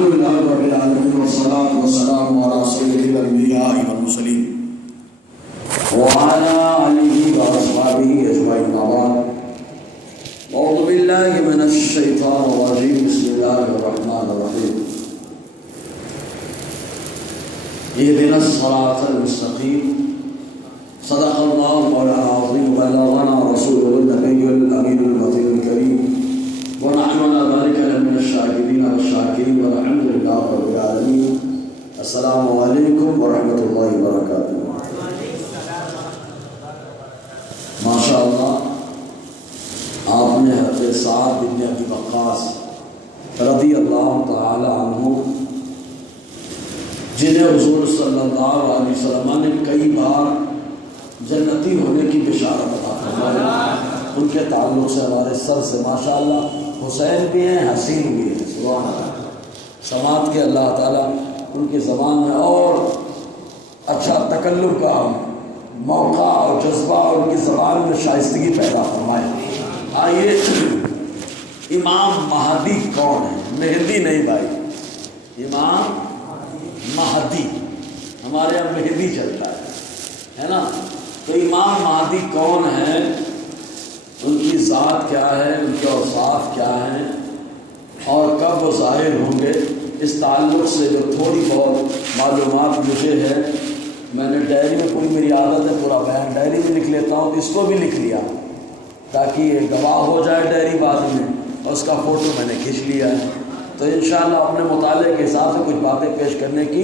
الحمدللہ رب العالمین والصلاة والسلام علی سید الانبیاء والمرسلین وعلی آلہ واصحابہ اجمعین بعد اعوذ باللہ من الشیطان الرجیم بسم اللہ الرحمن الرحیم اهدنا الصراط المستقیم صدق اللہ مولانا العظیم وبلغنا رسوله النبی الامین المطیع الکریم ونحن على ذلك لمن الشاكرين والشاكرين والحمد لله رب العالمين. السلام علیکم ورحمۃ اللہ وبرکاتہ. ماشاء اللہ آپ نے حضرت سعد بن ابی وقاص رضی اللہ تعالی عنہ جنہیں حضور صلی اللہ علیہ وسلم نے کئی بار جنتی ہونے کی بشارت عطا فرمائی، ان کے تعلق سے ہمارے سر سے ماشاءاللہ حسین بھی ہیں، حسین بھی ہیں. سبحان اللہ. سماعت کے اللہ تعالیٰ ان کی زبان میں اور اچھا تکلم کا موقع اور جذبہ اور ان کی زبان میں شائستگی پیدا فرمائے. آئیے، امام مہدی کون ہے؟ مہدی نہیں بھائی، امام مہدی. ہمارے یہاں مہدی چلتا ہے نا. تو امام مہدی کون ہے، ان کی ذات کیا ہے، ان کے اوصاف کیا ہیں اور کب وہ ظاہر ہوں گے، اس تعلق سے جو تھوڑی بہت معلومات مجھے ہے. میں نے ڈائری میں، کوئی میری عادت ہے پورا بیان ڈائری میں لکھ لیتا ہوں، اس کو بھی لکھ لیا تاکہ یہ گواہ ہو جائے ڈائری بعد میں، اور اس کا فوٹو میں نے کھینچ لیا ہے. تو انشاءاللہ اپنے مطالعے کے حساب سے کچھ باتیں پیش کرنے کی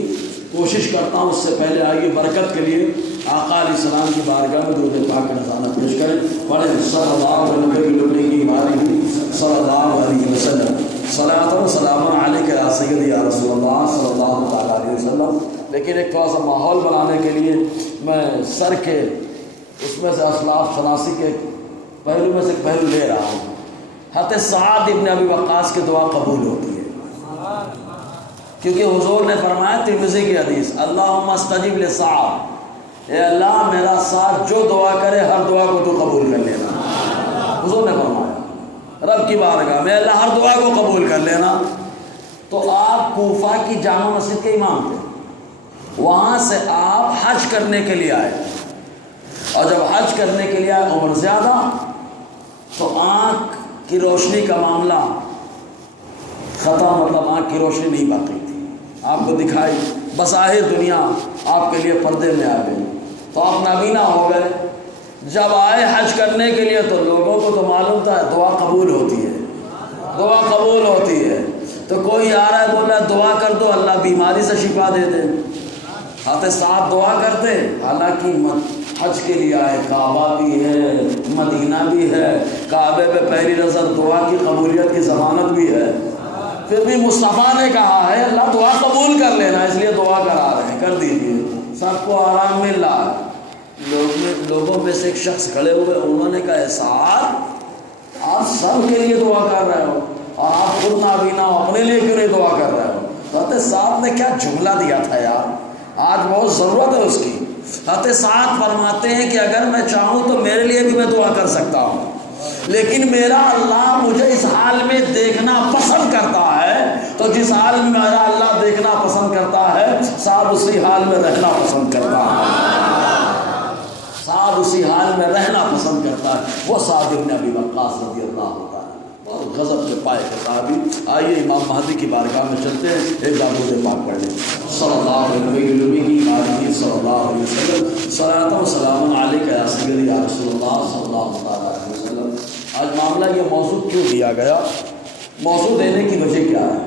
کوشش کرتا ہوں. اس سے پہلے آئیے برکت کے لیے آقا علیہ السلام کی بارگاہ میں درود پاک کا نذرانہ پیش کریں. پڑھیں صلی اللہ علیہ وسلم صلاۃ و سلام علیک یا سیدی یا رسول اللہ صلی اللہ تعالیٰ علیہ وسلم. لیکن ایک تھوڑا سا ماحول بنانے کے لیے میں سر کے اس میں سے اسلاف شناسی کے پہلو میں سے پہلو لے رہا ہوں. حضرت سعد ابن ابی وقاص کی دعا قبول ہوتی ہے، کیونکہ حضور نے فرمایا ترمذی کی حدیث، اللہم استجب لسعد، اے اللہ میرا ساتھ جو دعا کرے ہر دعا کو تو قبول کر لینا. حضور نے فرمایا رب کی بارگاہ میں اللہ ہر دعا کو قبول کر لینا. تو آپ کوفہ کی جامع مسجد کے امام تھے، وہاں سے آپ حج کرنے کے لیے آئے، اور جب حج کرنے کے لیے آئے عمر زیادہ، تو آنکھ کی روشنی کا معاملہ ختم، مطلب آنکھ کی روشنی نہیں باقی تھی، آپ کو دکھائی بظاہر دنیا آپ کے لیے پردے میں آ گئی، تو آپ نابینا ہو گئے. جب آئے حج کرنے کے لیے تو لوگوں کو تو معلوم تھا دعا قبول ہوتی ہے، دعا قبول ہوتی ہے. تو کوئی آ رہا ہے بول رہا ہے دعا کر دو اللہ بیماری سے شفا دے دے. آتے ساتھ دعا کرتے، حالانکہ حج کے لیے آئے، کعبہ بھی ہے، مدینہ بھی ہے، کعبے پہ پہلی نظر دعا کی قبولیت کی ضمانت بھی ہے. پھر بھی مصطفیٰ نے کہا ہے اللہ دعا قبول کر لینا، اس لیے دعا کرا رہے ہیں، کر دیجیے. سب کو آرام مل رہا ہے. لوگوں میں سے ایک شخص کھڑے ہوئے، انہوں نے کہا سعد آپ سب کے لیے دعا کر رہے ہو اور آپ خود نابینا ہو، اپنے لیے کیوں نہیں دعا کر رہے ہو؟ حضرت سعد نے کیا جملہ دیا تھا یار، آج بہت ضرورت ہے اس کی. حضرت سعد فرماتے ہیں کہ اگر میں چاہوں تو میرے لیے بھی میں دعا کر سکتا ہوں، لیکن میرا اللہ مجھے اس حال میں دیکھنا پسند کرتا ہے، تو جس حال میں میرا اللہ دیکھنا پسند کرتا ہے سعد اسی حال میں رہنا پسند کرتا ہے، سعد اسی حال میں رہنا پسند کرتا ہے. وہ سعد ابن ابی وقاص رضی اللہ تعالیٰ بہت غضب کے پائے کے صحابی. آئیے امام مہدی کی بارگاہ میں چلتے ہیں، ایک درود پاک پڑھ لیں. صلی اللہ علیہ وسلم صلاۃ و سلام علیک یا سیدی یا رسول اللہ صلی اللہ علیہ وسلم. آج معاملہ یہ موضوع کیوں دیا گیا، موضوع دینے کی وجہ کیا ہے؟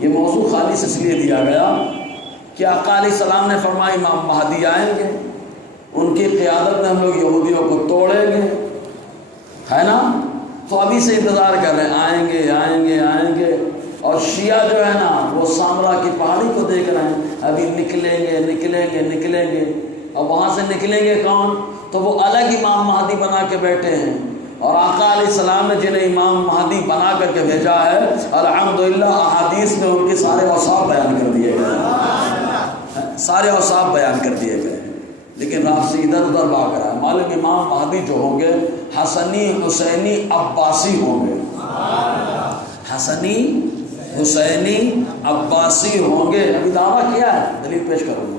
یہ موضوع خالص اس لیے دیا گیا کہ آقا علیہ السلام نے فرمایا امام مہدی آئیں گے، ان کی قیادت میں ہم لوگ یہودیوں کو توڑیں گے، ہے نا. تو ابھی سے انتظار کر رہے ہیں آئیں گے آئیں گے آئیں گے. اور شیعہ جو ہے نا وہ سامرا کی پہاڑی کو دیکھ رہے ہیں، ابھی نکلیں گے نکلیں گے نکلیں گے. اور وہاں سے نکلیں گے کون؟ تو وہ الگ امام مہدی بنا کے بیٹھے ہیں، اور آقا علیہ السلام نے جنہیں امام مہدی بنا کر کے بھیجا ہے الحمدللہ احادیث میں ان کے سارے اوصاف بیان کر دیے گئے، سارے اوصاف بیان کر دیے گئے. لیکن رافضی ادھر ادھر بھاگ رہا ہے. معلوم امام مہدی جو ہوں گے حسنی حسینی عباسی ہوں گے، حسنی حسینی عباسی ہوں گے، ابھی دعویٰ کیا ہے، دلیل پیش کروں گا،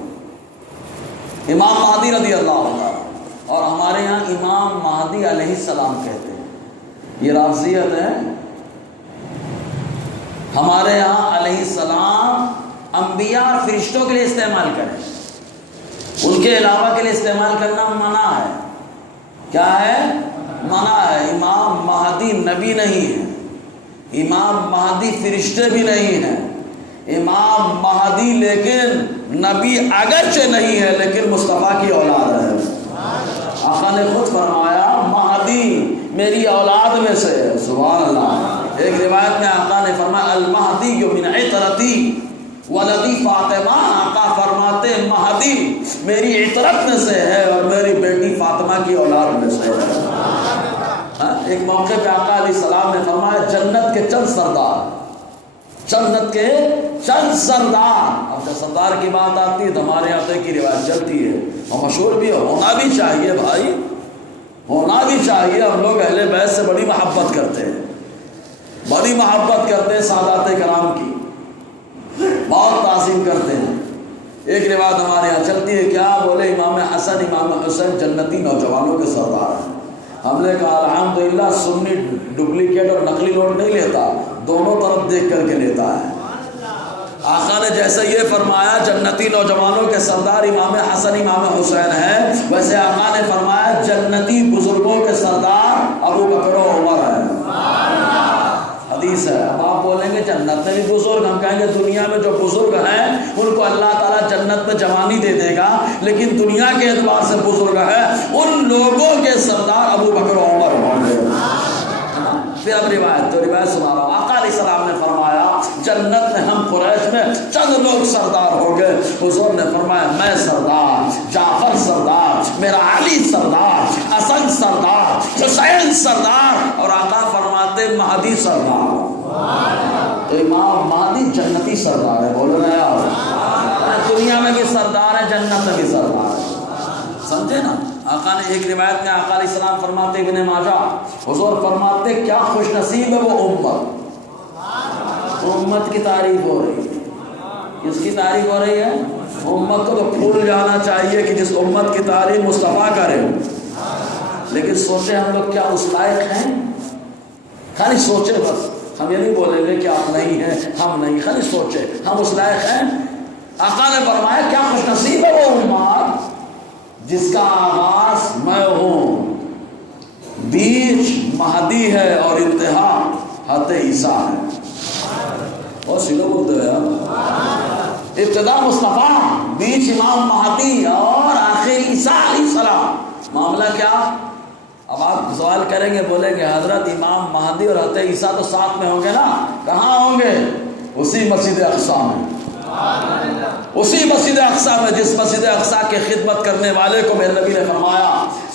امام مہدی رضی اللہ عنہ، اور ہمارے یہاں امام مہدی علیہ السلام کہتے ہیں، یہ رافضیت ہے۔ ہمارے یہاں علیہ السلام انبیاء اور فرشتوں کے لیے استعمال کریں، ان کے علاوہ کے لیے استعمال کرنا منع ہے۔ کیا ہے؟ منع ہے۔ امام مہدی نبی نہیں ہے، امام مہدی فرشتے بھی نہیں ہیں، امام مہدی لیکن نبی اگرچہ نہیں ہے لیکن مصطفیٰ کی اولاد ہے۔ آقا نے خود فرمایا مہدی میری اولاد میں سے ہے، سبحان اللہ۔ ایک روایت میں آقا نے فرمایا المہدی من عطرتی ولدی فاطمہ، آقا فرماتے مہدی میری عطرت میں سے ہے اور میری بیٹی فاطمہ کی اولاد میں سے ہے۔ ایک موقع پہ آقا علیہ السلام نے فرمایا جنت کے چند سردار، جنت کے چند سردار۔ اب جب سردار کی بات آتی ہے تو ہمارے یہاں کی روایت چلتی ہے اور مشہور بھی ہونا بھی چاہیے بھائی، ہونا بھی چاہیے۔ ہم لوگ اہل بیت سے بڑی محبت کرتے ہیں، بڑی محبت کرتے ہیں، سادات کرام کی بہت تعظیم کرتے ہیں۔ ایک روایت ہمارے یہاں چلتی ہے، کیا بولے امام حسن امام حسین جنتی نوجوانوں کے سردار ہیں۔ ہم نے کہا الحمدللہ سنی ڈپلیکیٹ اور نقلی نوٹ نہیں لیتا، دونوں طرف دیکھ کر کے لیتا ہے۔ آقا نے جیسے یہ فرمایا جنتی نوجوانوں کے سردار امام حسن امام حسین ہیں، ویسے آقا نے فرمایا جنتی بزرگوں کے سردار ابو بکر و عمر ہیں۔ حدیث ہے۔ اب آپ بولیں گے جنت میں بھی بزرگ، ہم کہیں گے دنیا میں جو بزرگ ہیں ان کو اللہ تعالیٰ جنت میں جوانی دے دے گا، لیکن دنیا کے اعتبار سے بزرگ ہے ان لوگوں کے سردار ابو بکر و عمر ہوں گے۔ پھر اب روایت سنا رہا ہوں۔ آقا علیہ السلام نے فرمایا جنت میں ہم قریش میں چند لوگ سردار ہو گئے۔ حضور نے فرمایا میں سردار، جعفر سردار، میرا علی سردار، حسن سردار، حسین سردار، اور آقا فرماتے مہدی سردار۔ تو امام مہدی جنتی سردار ہے، بولو نا یار، دنیا میں بھی سردار ہے، جنت میں بھی سردار ہے، سمجھے نا۔ آقا نے ایک روایت میں آقا علیہ السلام فرماتے ابن ماجہ، حضور فرماتے کیا خوش نصیب ہے وہ امت کی تعریف ہو رہی ہے۔ کس کی تعریف ہو رہی ہے؟ امت کو تو بھول جانا چاہیے کہ جس امت کی تعریف مصطفیٰ کرے، لیکن سوچے ہم لوگ کیا اس لائق ہیں؟ خالی سوچے بس، ہم یہ نہیں بولیں گے کہ آپ نہیں ہیں ہم نہیں، خالی سوچے ہم اس لائق ہیں۔ آقا نے فرمایا کیا خوش نصیب ہے وہ امت جس کا آغاز میں ہوں، بیچ مہدی ہے اور انتہا حضرت عیسیٰ ہے۔ اور سیدھا بولتے ہیں یار، ابتدا مصطفیٰ، بیچ امام مہدی اور آخر عیسیٰ علیہ السلام۔ معاملہ کیا؟ اب آپ سوال کریں گے، بولیں گے حضرت امام مہدی اور حضرت عیسیٰ تو ساتھ میں ہوں گے نا، کہاں ہوں گے؟ اسی مسجد اقصیٰ میں، اسی مسجد اقصیٰ میں جس مسجد اقصیٰ کے خدمت کرنے والے کو میرے نبی نے فرمایا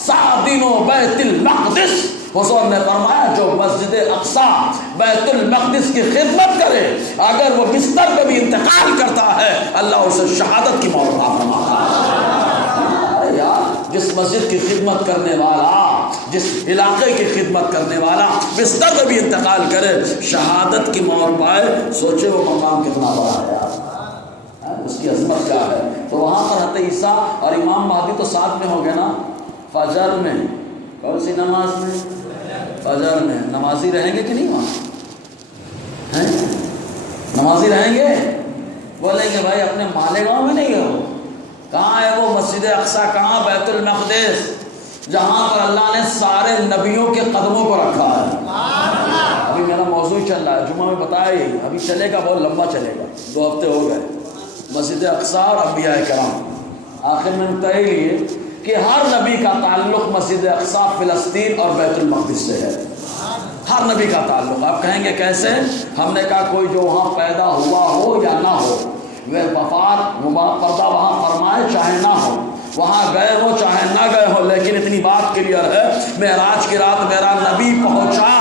سعدین و بیت المقدس۔ حضور نے فرمایا جو مسجد اقصیٰ بیت المقدس کی خدمت کرے اگر وہ بستر پہ بھی انتقال کرتا ہے اللہ اسے شہادت کی موت عطا فرماتا ہے۔ یار جس مسجد کی خدمت کرنے والا، جس علاقے کی خدمت کرنے والا بستر پہ بھی انتقال کرے شہادت کی موت پائے، سوچے وہ مقام کتنا بڑا ہے یار، اس کی عظمت کیا ہے۔ تو وہاں پر حضرت عیسیٰ اور امام مہدی تو ساتھ میں ہو گئے نا، فجر میں، کون سی نماز میں؟ فجر میں۔ نمازی رہیں گے کہ نہیں وہاں؟ نمازی رہیں گے؟ بولیں گے بھائی اپنے مالیگاؤں میں نہیں ہو، کہاں ہے وہ مسجد اقصیٰ، کہاں بیت المقدس جہاں پر اللہ نے سارے نبیوں کے قدموں کو رکھا ہے۔ ابھی میرا موضوع چل رہا ہے، جمعہ میں بتایا ہی، ابھی چلے گا، بہت لمبا چلے گا، 2 ہفتے ہو گئے۔ مسجد اقصیٰ اور انبیاء کرام، آخر میں طے لیے کہ ہر نبی کا تعلق مسجد اقصیٰ فلسطین اور بیت المقدس سے ہے، ہر نبی کا تعلق۔ آپ کہیں گے کیسے؟ ہم نے کہا کوئی جو وہاں پیدا ہوا ہو یا نہ ہو، وہ وفات پردہ وہاں فرمائے چاہے نہ ہو، وہاں گئے ہو چاہے نہ گئے ہو، لیکن اتنی بات کلیئر ہے معراج کی رات میرا نبی پہنچا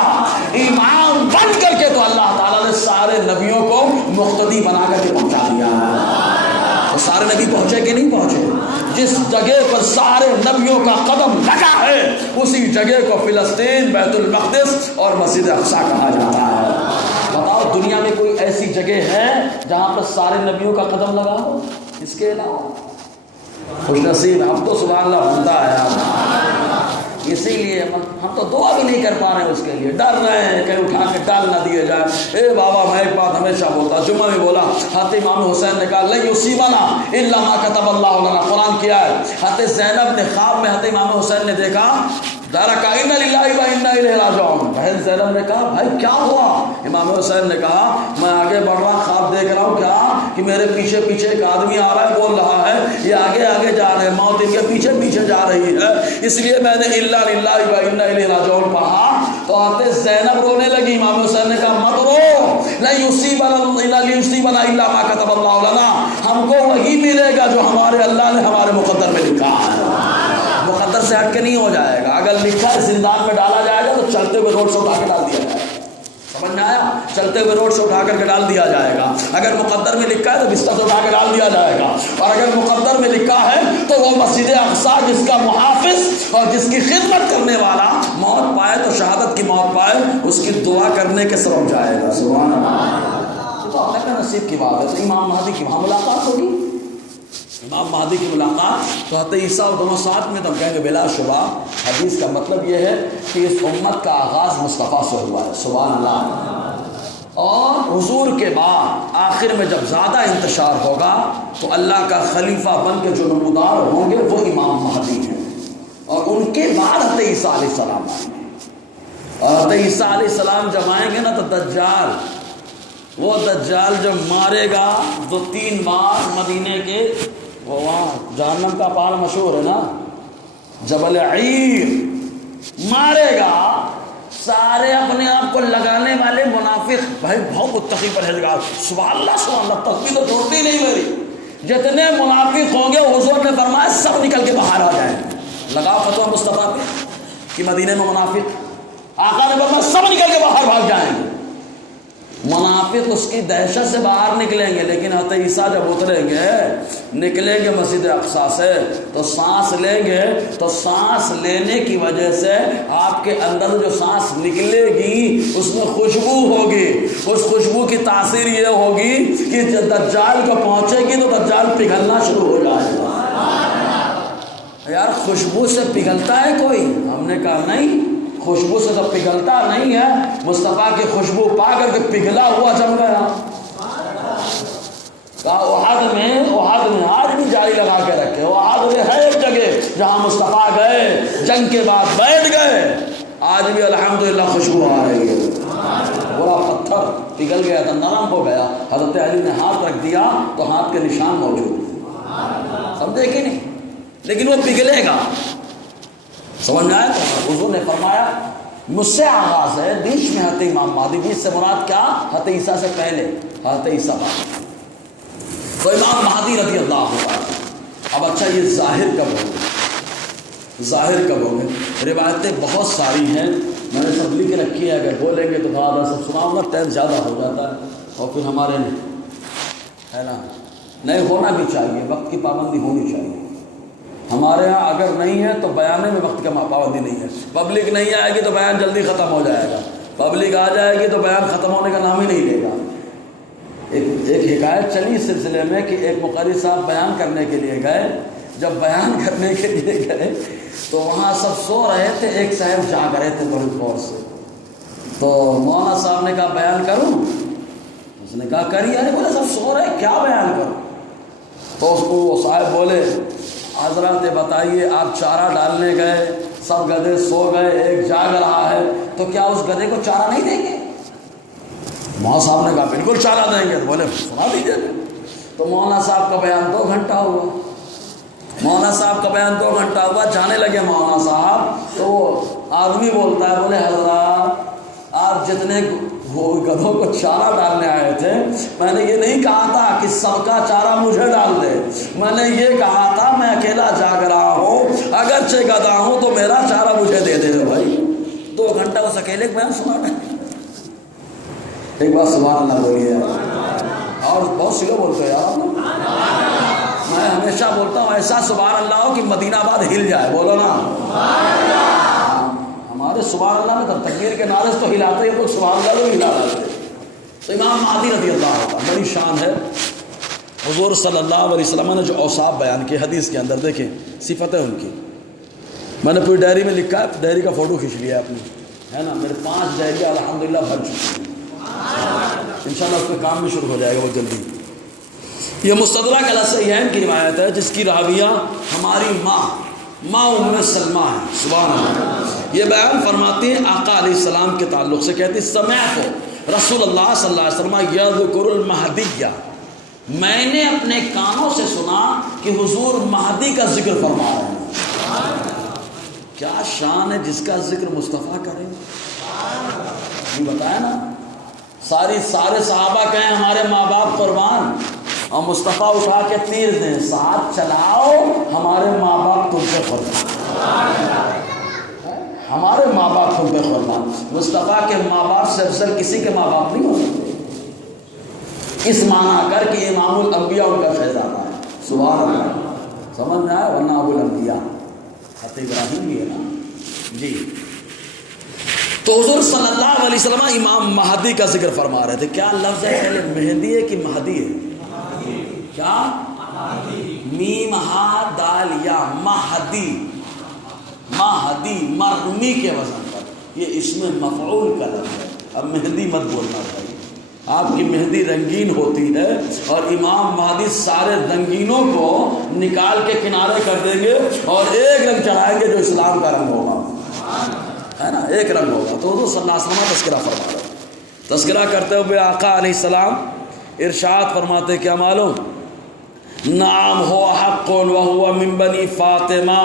امام بن کر کے، تو اللہ تعالیٰ نے سارے نبیوں کو مقتدی بنا کر کے پہنچا دیا ہے۔ تو سارے نبی پہنچے کہ نہیں پہنچے؟ جس جگہ پر سارے نبیوں کا قدم لگا ہے اسی جگہ کو فلسطین، بیت المقدس اور مسجد اقصیٰ کہا جاتا ہے۔ بتاؤ دنیا میں کوئی ایسی جگہ ہے جہاں پر سارے نبیوں کا قدم لگا ہو اس کے علاوہ؟ خوش نصیب ہم تو سبحان اللہ بندہ ہے آپ، اسی لیے ہم تو دعا بھی نہیں کر پا رہے ہیں اس کے لیے، ڈر رہے ہیں کہ اٹھا کے ڈال نہ دیے جائے۔ اے بابا میں ایک بات ہمیشہ بولتا، جمعہ میں بولا، حضرت امام حسین نے کہا لن یصیبنا الا ما كتب اللہ لنا، قرآن کیا ہے؟ حضرت زینب نے خواب میں حضرت امام حسین نے دیکھا، ذرا ان للہ و انا الیہ راجعون۔ بہن زینب نے کہا بھائی کیا ہوا؟ امام حسین نے کہا میں آگے بڑھ رہا، خواب دیکھ رہا ہوں کیا کہ میرے پیچھے پیچھے ایک آدمی آ رہا ہے، بول رہا ہے یہ آگے آگے جا رہے ہیں، موت ان کے پیچھے پیچھے جا رہی ہے، اس لیے میں نے الا للہ و انا الیہ راجعون پڑھا تو حضرت زینب رونے لگی۔ امام حسین نے کہا مت رو، لن یصیبنا الا ما كتب اللہ لنا، ہم کو وہی ملے گا جو ہمارے اللہ نے ہمارے مقدر میں لکھا ہے، مقدر سے ہٹ کے نہیں ہو جائے گا۔ اگر لکھا ہے زندان میں ڈالا جائے گا تو چلتے ہوئے روڈ سے اٹھا کے ڈال دیا جائے گا، سمجھ میں آیا؟ چلتے ہوئے روڈ سے اٹھا کر کے ڈال دیا جائے گا۔ اگر مقدر میں لکھا ہے تو بستر سے اٹھا کے ڈال دیا جائے گا، اور اگر مقدر میں لکھا ہے تو وہ مسجد اقصیٰ جس کا محافظ اور جس کی خدمت کرنے والا موت پائے تو شہادت کی موت پائے، اس کی دعا کرنے کے سبب جائے گا۔ سبحان اللہ، یہ تو اللہ کا نصیب کی بات ہے۔ تو امام مہدی کی وہاں ملاقات ہوگی، امام مہدی کی ملاقات تو حضرت عیسیٰ اور دونوں ساتھ میں، تو ہم کہیں گے بلا شبہ حدیث کا مطلب یہ ہے کہ اس امت کا آغاز مصطفیٰ سے ہوا ہے۔ سبحان اللہ۔ اور حضور کے بعد آخر میں جب زیادہ انتشار ہوگا تو اللہ کا خلیفہ بن کے جو نمودار ہوں گے وہ امام مہدی ہیں، اور ان کے بعد حضرت عیسیٰ علیہ السلام آئیں گے۔ اور حضرت عیسیٰ علیہ السلام جب آئیں گے نا تو دجال، وہ دجال جب مارے گا تو 3 بار مدینے کے وہ وہاں جہنم کا پہاڑ مشہور ہے نا جبل عیر، مارے گا، سارے اپنے آپ کو لگانے والے منافق، بھائی بہت متقی پرہیزگار، سبحان اللہ سبحان اللہ، تسبیح تو چھوڑتی نہیں میری، جتنے منافق ہوں گے حضور نے فرمایا سب نکل کے باہر آ جائیں۔ لگا فتویٰ مصطفیٰ پہ کہ مدینے میں منافق، آقا نے فرمایا سب نکل کے باہر بھاگ جائیں گے۔ منافق اس کی دہشت سے باہر نکلیں گے، لیکن حضرت عیسیٰ جب اتریں گے، نکلیں گے مسجد اقصیٰ سے تو سانس لیں گے، تو سانس لینے کی وجہ سے آپ کے اندر جو سانس نکلے گی اس میں خوشبو ہوگی، اس خوشبو کی تاثیر یہ ہوگی کہ جب دجال کو پہنچے گی تو دجال پگھلنا شروع ہو جائے گا۔ یار خوشبو سے پگھلتا ہے کوئی؟ ہم نے کہا نہیں، خوشبو سے تو پگھلتا نہیں ہے، مصطفیٰ کی خوشبو پا کر کے پگھلا ہوا جم گیا۔ احد میں آج بھی جاری لگا کے رکھے، احد میں ہے ایک جگہ جہاں مصطفیٰ گئے، جنگ کے بعد بیٹھ گئے، آج بھی الحمدللہ خوشبو آ رہی ہے۔ بڑا پتھر پگھل گیا تھا، نرم ہو گیا، حضرت علی نے ہاتھ رکھ دیا تو ہاتھ کے نشان موجود، سمجھے کہ نہیں؟ لیکن وہ پگھلے گا، سمجھ میں آیا؟ تو حضور نے فرمایا مجھ سے آغاز ہے، بیچ میں حضرت امام مہدی، بیچ سے مراد کیا؟ حضرت عیسیٰ سے پہلے حضرت عیسیٰ بعد، تو امام مہدی رضی اللہ عنہ۔ اب اچھا یہ ظاہر کب ہوگا؟ ظاہر کب ہوگا؟ روایتیں بہت ساری ہیں، میں نے سب لکھ رکھی ہے، اگر بولیں گے تو بعد سب سناؤں گا، ٹائم زیادہ ہو جاتا ہے اور پھر ہمارے ہے نا نہیں ہونا بھی چاہیے، وقت کی پابندی ہونی چاہیے۔ ہمارے ہاں اگر نہیں ہے تو بیانے میں وقت کا پابندی نہیں ہے، پبلک نہیں آئے گی تو بیان جلدی ختم ہو جائے گا، پبلک آ جائے گی تو بیان ختم ہونے کا نام ہی نہیں لے گا۔ ایک حکایت چلی اس سلسلے میں کہ ایک مقرری صاحب بیان کرنے کے لیے گئے، جب بیان کرنے کے لیے گئے تو وہاں سب سو رہے تھے، ایک صاحب جاگ رہے تھے بڑی غور سے، تو مولانا صاحب نے کہا بیان کروں؟ اس نے کہا کریے۔ ارے بولے سب سو رہے کیا بیان کروں؟ تو اس کو وہ صاحب بولے حضرات بتائیے آپ چارہ ڈالنے گئے، سب گدھے سو گئے، ایک جاگ رہا ہے، تو کیا اس گدھے کو چارہ نہیں دیں گے؟ مولانا صاحب نے کہا بالکل چارہ دیں گے۔ بولے سنا دیجیے۔ تو مولانا صاحب کا بیان 2 گھنٹہ ہوا، مولانا صاحب کا بیان 2 گھنٹہ ہوا، جانے لگے مولانا صاحب، تو وہ آدمی بولتا ہے، بولے حضرات آپ جتنے گدھوں کو چارہ ڈالنے آئے تھے، میں نے یہ نہیں کہا تھا کہ سب کا چارہ مجھے ڈال دے، میں نے یہ کہا تھا میں اکیلا جاگ رہا ہوں، اگرچہ گدھا ہوں تو میرا چارہ مجھے دے دے بھائی۔ 2 گھنٹہ اس اکیلے بیان سنا رہے۔ ایک بات سبحان اللہ بولیے، اور بہت سی لوگ بولتے ہیں یار، میں ہمیشہ بولتا ہوں ایسا سبحان اللہ ہو کہ مدینہ آباد ہل جائے، بولو نا ہمارے سبحان اللہ میں تب تکبیر کے نعرے تو ہلاتے ہیں، تو سبحان اللہ کو ہلا دیتے۔ تو امام مہدی رضی اللہ عنہ بڑی شان ہے. حضور صلی اللہ علیہ وسلم نے جو اوصاف بیان کیے حدیث کے اندر، دیکھیں صفتیں ان کی. میں نے پوری ڈائری میں لکھا ہے، ڈائری کا فوٹو کھینچ لیا ہے اپنی، ہے نا. میرے 5 ڈائریاں الحمدللہ بھر چکی ہیں. انشاءاللہ اس پہ کام بھی شروع ہو جائے گا بہت جلدی. یہ مستدرک علی الصحیحین کی روایت ہے جس کی راویہ ہماری ماں ام سلمہ ہے. سبحان اللہ. یہ بیان فرماتی ہیں آقا علیہ السلام کے تعلق سے، کہتی سمعت رسول اللہ صلی اللہ علیہ وسلم یذکر المہدیہ، میں نے اپنے کانوں سے سنا کہ حضور مہدی کا ذکر فرما رہے ہیں. کیا شان ہے جس کا ذکر مصطفیٰ کرے. یہ بتایا نا، سارے صحابہ کہیں ہمارے ماں باپ قربان، اور مصطفیٰ اٹھا کے تیر دیں، ساتھ چلاؤ ہمارے ماں باپ تم پہ قربان، ہمارے ماں باپ تم پہ قربان. مصطفیٰ کے ماں باپ سے افضل کسی کے ماں باپ نہیں ہو سکتے. اس معنی کر کہ امام الانبیاء ان کا شہزادہ ہے. سبحان اللہ. سمجھ میں آیا؟ ورنہ ابو الانبیاء حضرت ابراہیم بھی ہے نا. جی تو حضور صلی اللہ علیہ وسلم امام مہدی کا ذکر فرما رہے تھے. کیا لفظ ہے پہلے، مہدی ہے کہ مہدی ہے؟ کیا؟ میم ہا دال یا مہدی. مہدی مرمی کے وزن پر، یہ اسم مفعول کا لفظ ہے. اب مہدی مت بولنا چاہیے. آپ کی مہندی رنگین ہوتی ہے اور امام مہدی سارے رنگینوں کو نکال کے کنارے کر دیں گے اور ایک رنگ چڑھائیں گے جو اسلام کا رنگ ہوگا، ہے نا، ایک رنگ ہوگا. تو حضور صلی اللہ علیہ وسلم تذکرہ فرما رہے. تذکرہ کرتے ہوئے آقا علیہ السلام ارشاد فرماتے کیا معلوم، نعم ہو حق وہو من بنی فاطمہ.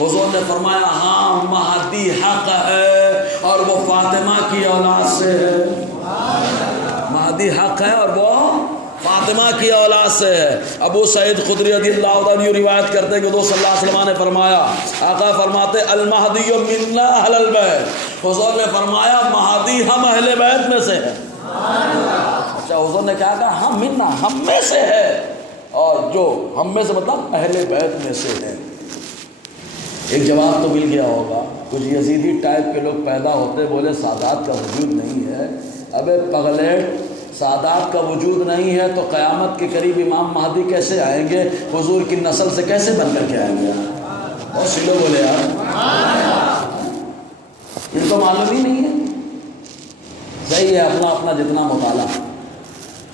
حضور نے فرمایا ہاں مہدی حق ہے اور وہ فاطمہ کی اولاد سے ہے. مہدی حق ہے اور وہ فاطمہ کی اولاد سے ہے. ابو سعید خدری رضی اللہ عنہ روایت کرتے ہیں کہ حضور صلی اللہ علیہ وسلم نے فرمایا، آقا فرماتے المہدی منا اہل البیت. حضور نے فرمایا مہدی ہم اہل بیت میں سے ہے. اچھا حضور نے کہا کہ ہم منا، ہم میں سے ہے، اور جو ہم میں سے مطلب اہل بیت میں سے ہے. ایک جواب تو مل گیا ہوگا. کچھ یزیدی ٹائپ کے لوگ پیدا ہوتے بولے سادات کا وجود نہیں ہے. ابے پگلیٹ، سادات کا وجود نہیں ہے تو قیامت کے قریب امام مہدی کیسے آئیں گے؟ حضور کی نسل سے کیسے بن کر کے آئیں گے؟ اور سلو بولے یار، ان کو معلوم ہی نہیں ہے. صحیح ہے، اپنا اپنا جتنا مطالعہ،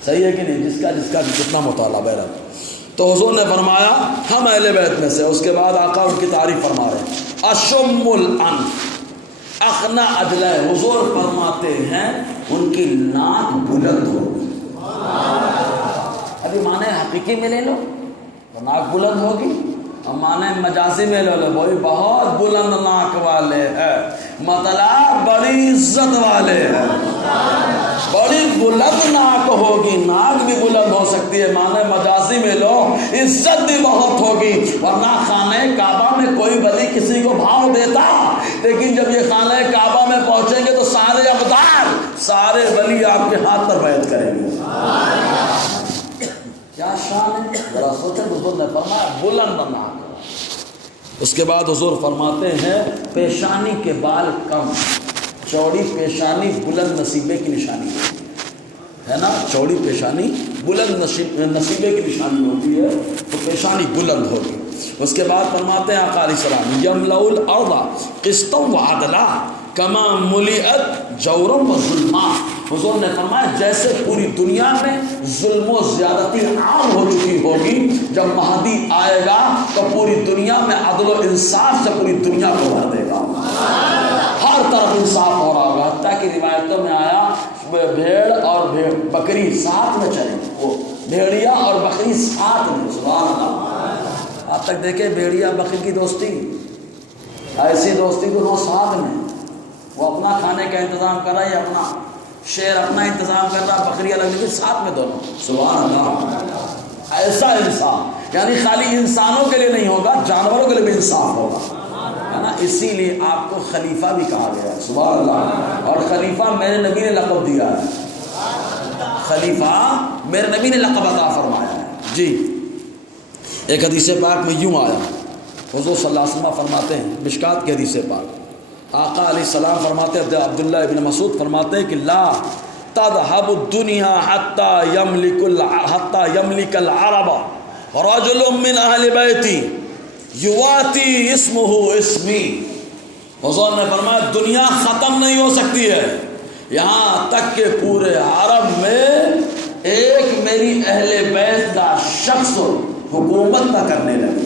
صحیح ہے کہ نہیں، جس کا جتنا مطالعہ. بہرحال تو حضور نے فرمایا ہم اہل بیت میں سے. اس کے بعد آقا ان کی تعریف فرما رہے ہیں، اشم الانف اخنا ادلہ. حضور فرماتے ہیں ان کی ناک بلند ہوگی. ابھی معنی حقیقی میں لے لو تو ناک بلند ہوگی، اور معنی مجازی میں لے لو وہی بہت بلند ناک والے ہیں، مطلب بڑی عزت والے ہیں. بڑی بلند ناک ہوگی، ناک بھی بلند ہو سکتی ہے. معنی مجازی میں لو عزت بھی بہت ہوگی. ورنہ خانہ کعبہ میں کوئی ولی کسی کو بھاؤ دیتا، لیکن جب یہ خانہ کعبہ میں پہنچیں گے تو سارے ابدال، سارے ولی آپ کے ہاتھ پر بیعت کریں گے. کیا شان ہے، ذرا سوچیں. حضور نے فرمایا بلند ناک. اس کے بعد حضور فرماتے ہیں پیشانی کے بال کم. چوڑی پیشانی بلند نصیبے کی نشانی ہے نا. چوڑی پیشانی بلند نصیبے کی نشانی ہوتی ہے، تو پیشانی بلند ہوگی. اس کے بعد فرماتے ہیں آقا علیہ السلام یملأ الارض قسطا وعدلا کما ملئت جورا وظلما. حضور نے فرمایا جیسے پوری دنیا میں ظلم و زیادتی عام ہو چکی ہوگی، جب مہدی آئے گا تو پوری دنیا میں عدل و انصاف سے پوری دنیا کو بھر دے گا. ہر طرف انصاف ہو رہا ہوگا. حتیٰ کہ روایتوں میں آیا بھیڑ اور بکری ساتھ میں چلیں، وہ بھیڑیا اور بکری ساتھ میں. سبحان اللہ. آپ تک دیکھیں بھیڑیا بکری کی دوستی، ایسی دوستی تو وہ ساتھ میں، وہ اپنا کھانے کا انتظام کر رہا ہے، اپنا شیر اپنا انتظام کر رہا، بکری الگ لیکن ساتھ میں دونوں. سبحان اللہ. ایسا انصاف یعنی خالی انسانوں کے لیے نہیں ہوگا، جانوروں کے لیے بھی انصاف ہوگا، ہے نا. اسی لیے آپ کو خلیفہ بھی کہا گیا ہے. سبحان اللہ. اور خلیفہ میرے نبی نے لقب دیا ہے، خلیفہ میرے نبی نے لقب عطا فرمایا ہے. جی ایک حدیث پاک میں یوں آیا، حضور صلی اللہ علیہ وسلم فرماتے ہیں، مشکات کی حدیث پاک، آقا علیہ السلام فرماتے ہیں، عبداللہ ابن مسعود فرماتے ہیں کہ لا تذهب الدنيا حتى يملك العرب رجل من اهل بیتی یواتی اسمہ اسمی. حضور نے فرمایا دنیا ختم نہیں ہو سکتی ہے یہاں تک کہ پورے عرب میں ایک میری اہل بیت کا شخص حکومت نہ کرنے لگے.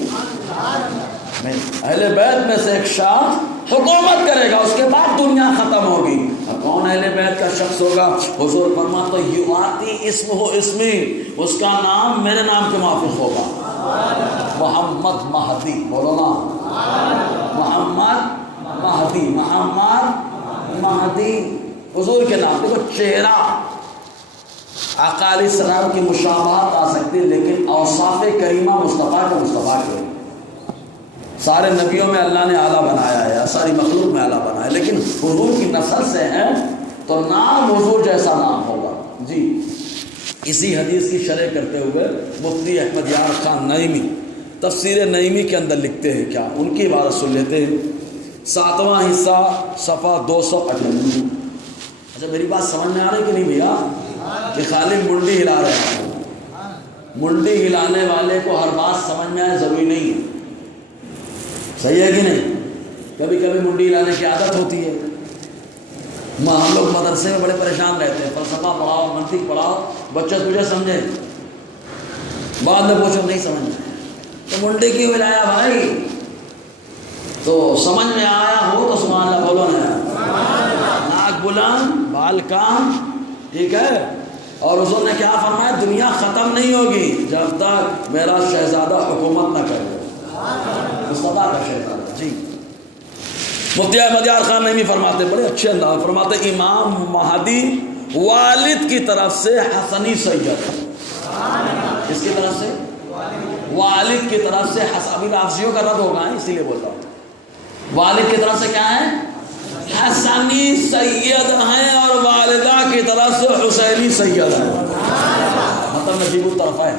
اہل بیت میں سے ایک شخص حکومت کرے گا, اس کے بعد دنیا ختم ہوگی. اب کون اہل بیت کا شخص ہوگا؟ حضور فرماتا یواتی اسمہ اسمی, اس کا نام میرے نام کے موافق ہوگا, محمد مہدی. بولو نا محمد مہدی, محمد مہدی حضور کے نام. دیکھو چہرہ آقا علیہ السلام کی مشابہت آ سکتی ہے, لیکن اوصاف کریمہ مصطفیٰ کے سارے نبیوں میں اللہ نے اعلیٰ بنایا ہے, ساری مخلوق میں اعلیٰ بنایا ہے, لیکن حضور کی نسل سے ہے تو نام حضور جیسا نام ہوگا. جی اسی حدیث کی شرح کرتے ہوئے مفتی احمد یار خان نعیمی تفسیر نعیمی کے اندر لکھتے ہیں, کیا ان کی عبارت سن لیتے ہیں, 7واں حصہ صفحہ 298. اچھا میری بات سمجھ میں آ رہی کہ نہیں بھیا؟ کہ خالی منڈی ہلا رہے ہیں, منڈی ہلانے والے کو ہر بات سمجھ میں آئے ضروری نہیں ہے. صحیح ہے کہ نہیں؟ کبھی کبھی منڈی ہلانے کی عادت ہوتی ہے. ہم لوگ مدرسے میں بڑے پریشان رہتے ہیں, فلسفہ پڑھاؤ, منطق پڑھاؤ, بچہ تجھے سمجھے, بعد میں پوچھو نہیں سمجھ میں تو منڈی کیوں ہلایا بھائی؟ تو سمجھ میں آیا ہو تو سبحان اللہ بولو نا. ناک بلند بال کام, ٹھیک ہے. اور حضور نے کیا فرمایا؟ دنیا ختم نہیں ہوگی جب تک میرا شہزادہ حکومت نہ کرے, مصطفیٰ کا شہزادہ. جی مفتی احمد یار خان نعیمی فرماتے, بڑے اچھے انداز فرماتے, امام مہدی والد کی طرف سے حسنی سید. کس کی طرف سے؟ والد کی طرف سے. ابھی لافظیوں کا رد ہوگا اسی لیے بولتا ہوں. والد کی طرف سے کیا ہے؟ حسنی سید ہیں, اور والدہ کی طرف سے حسینی سید ہیں. مطلب نجیب الطرف ہے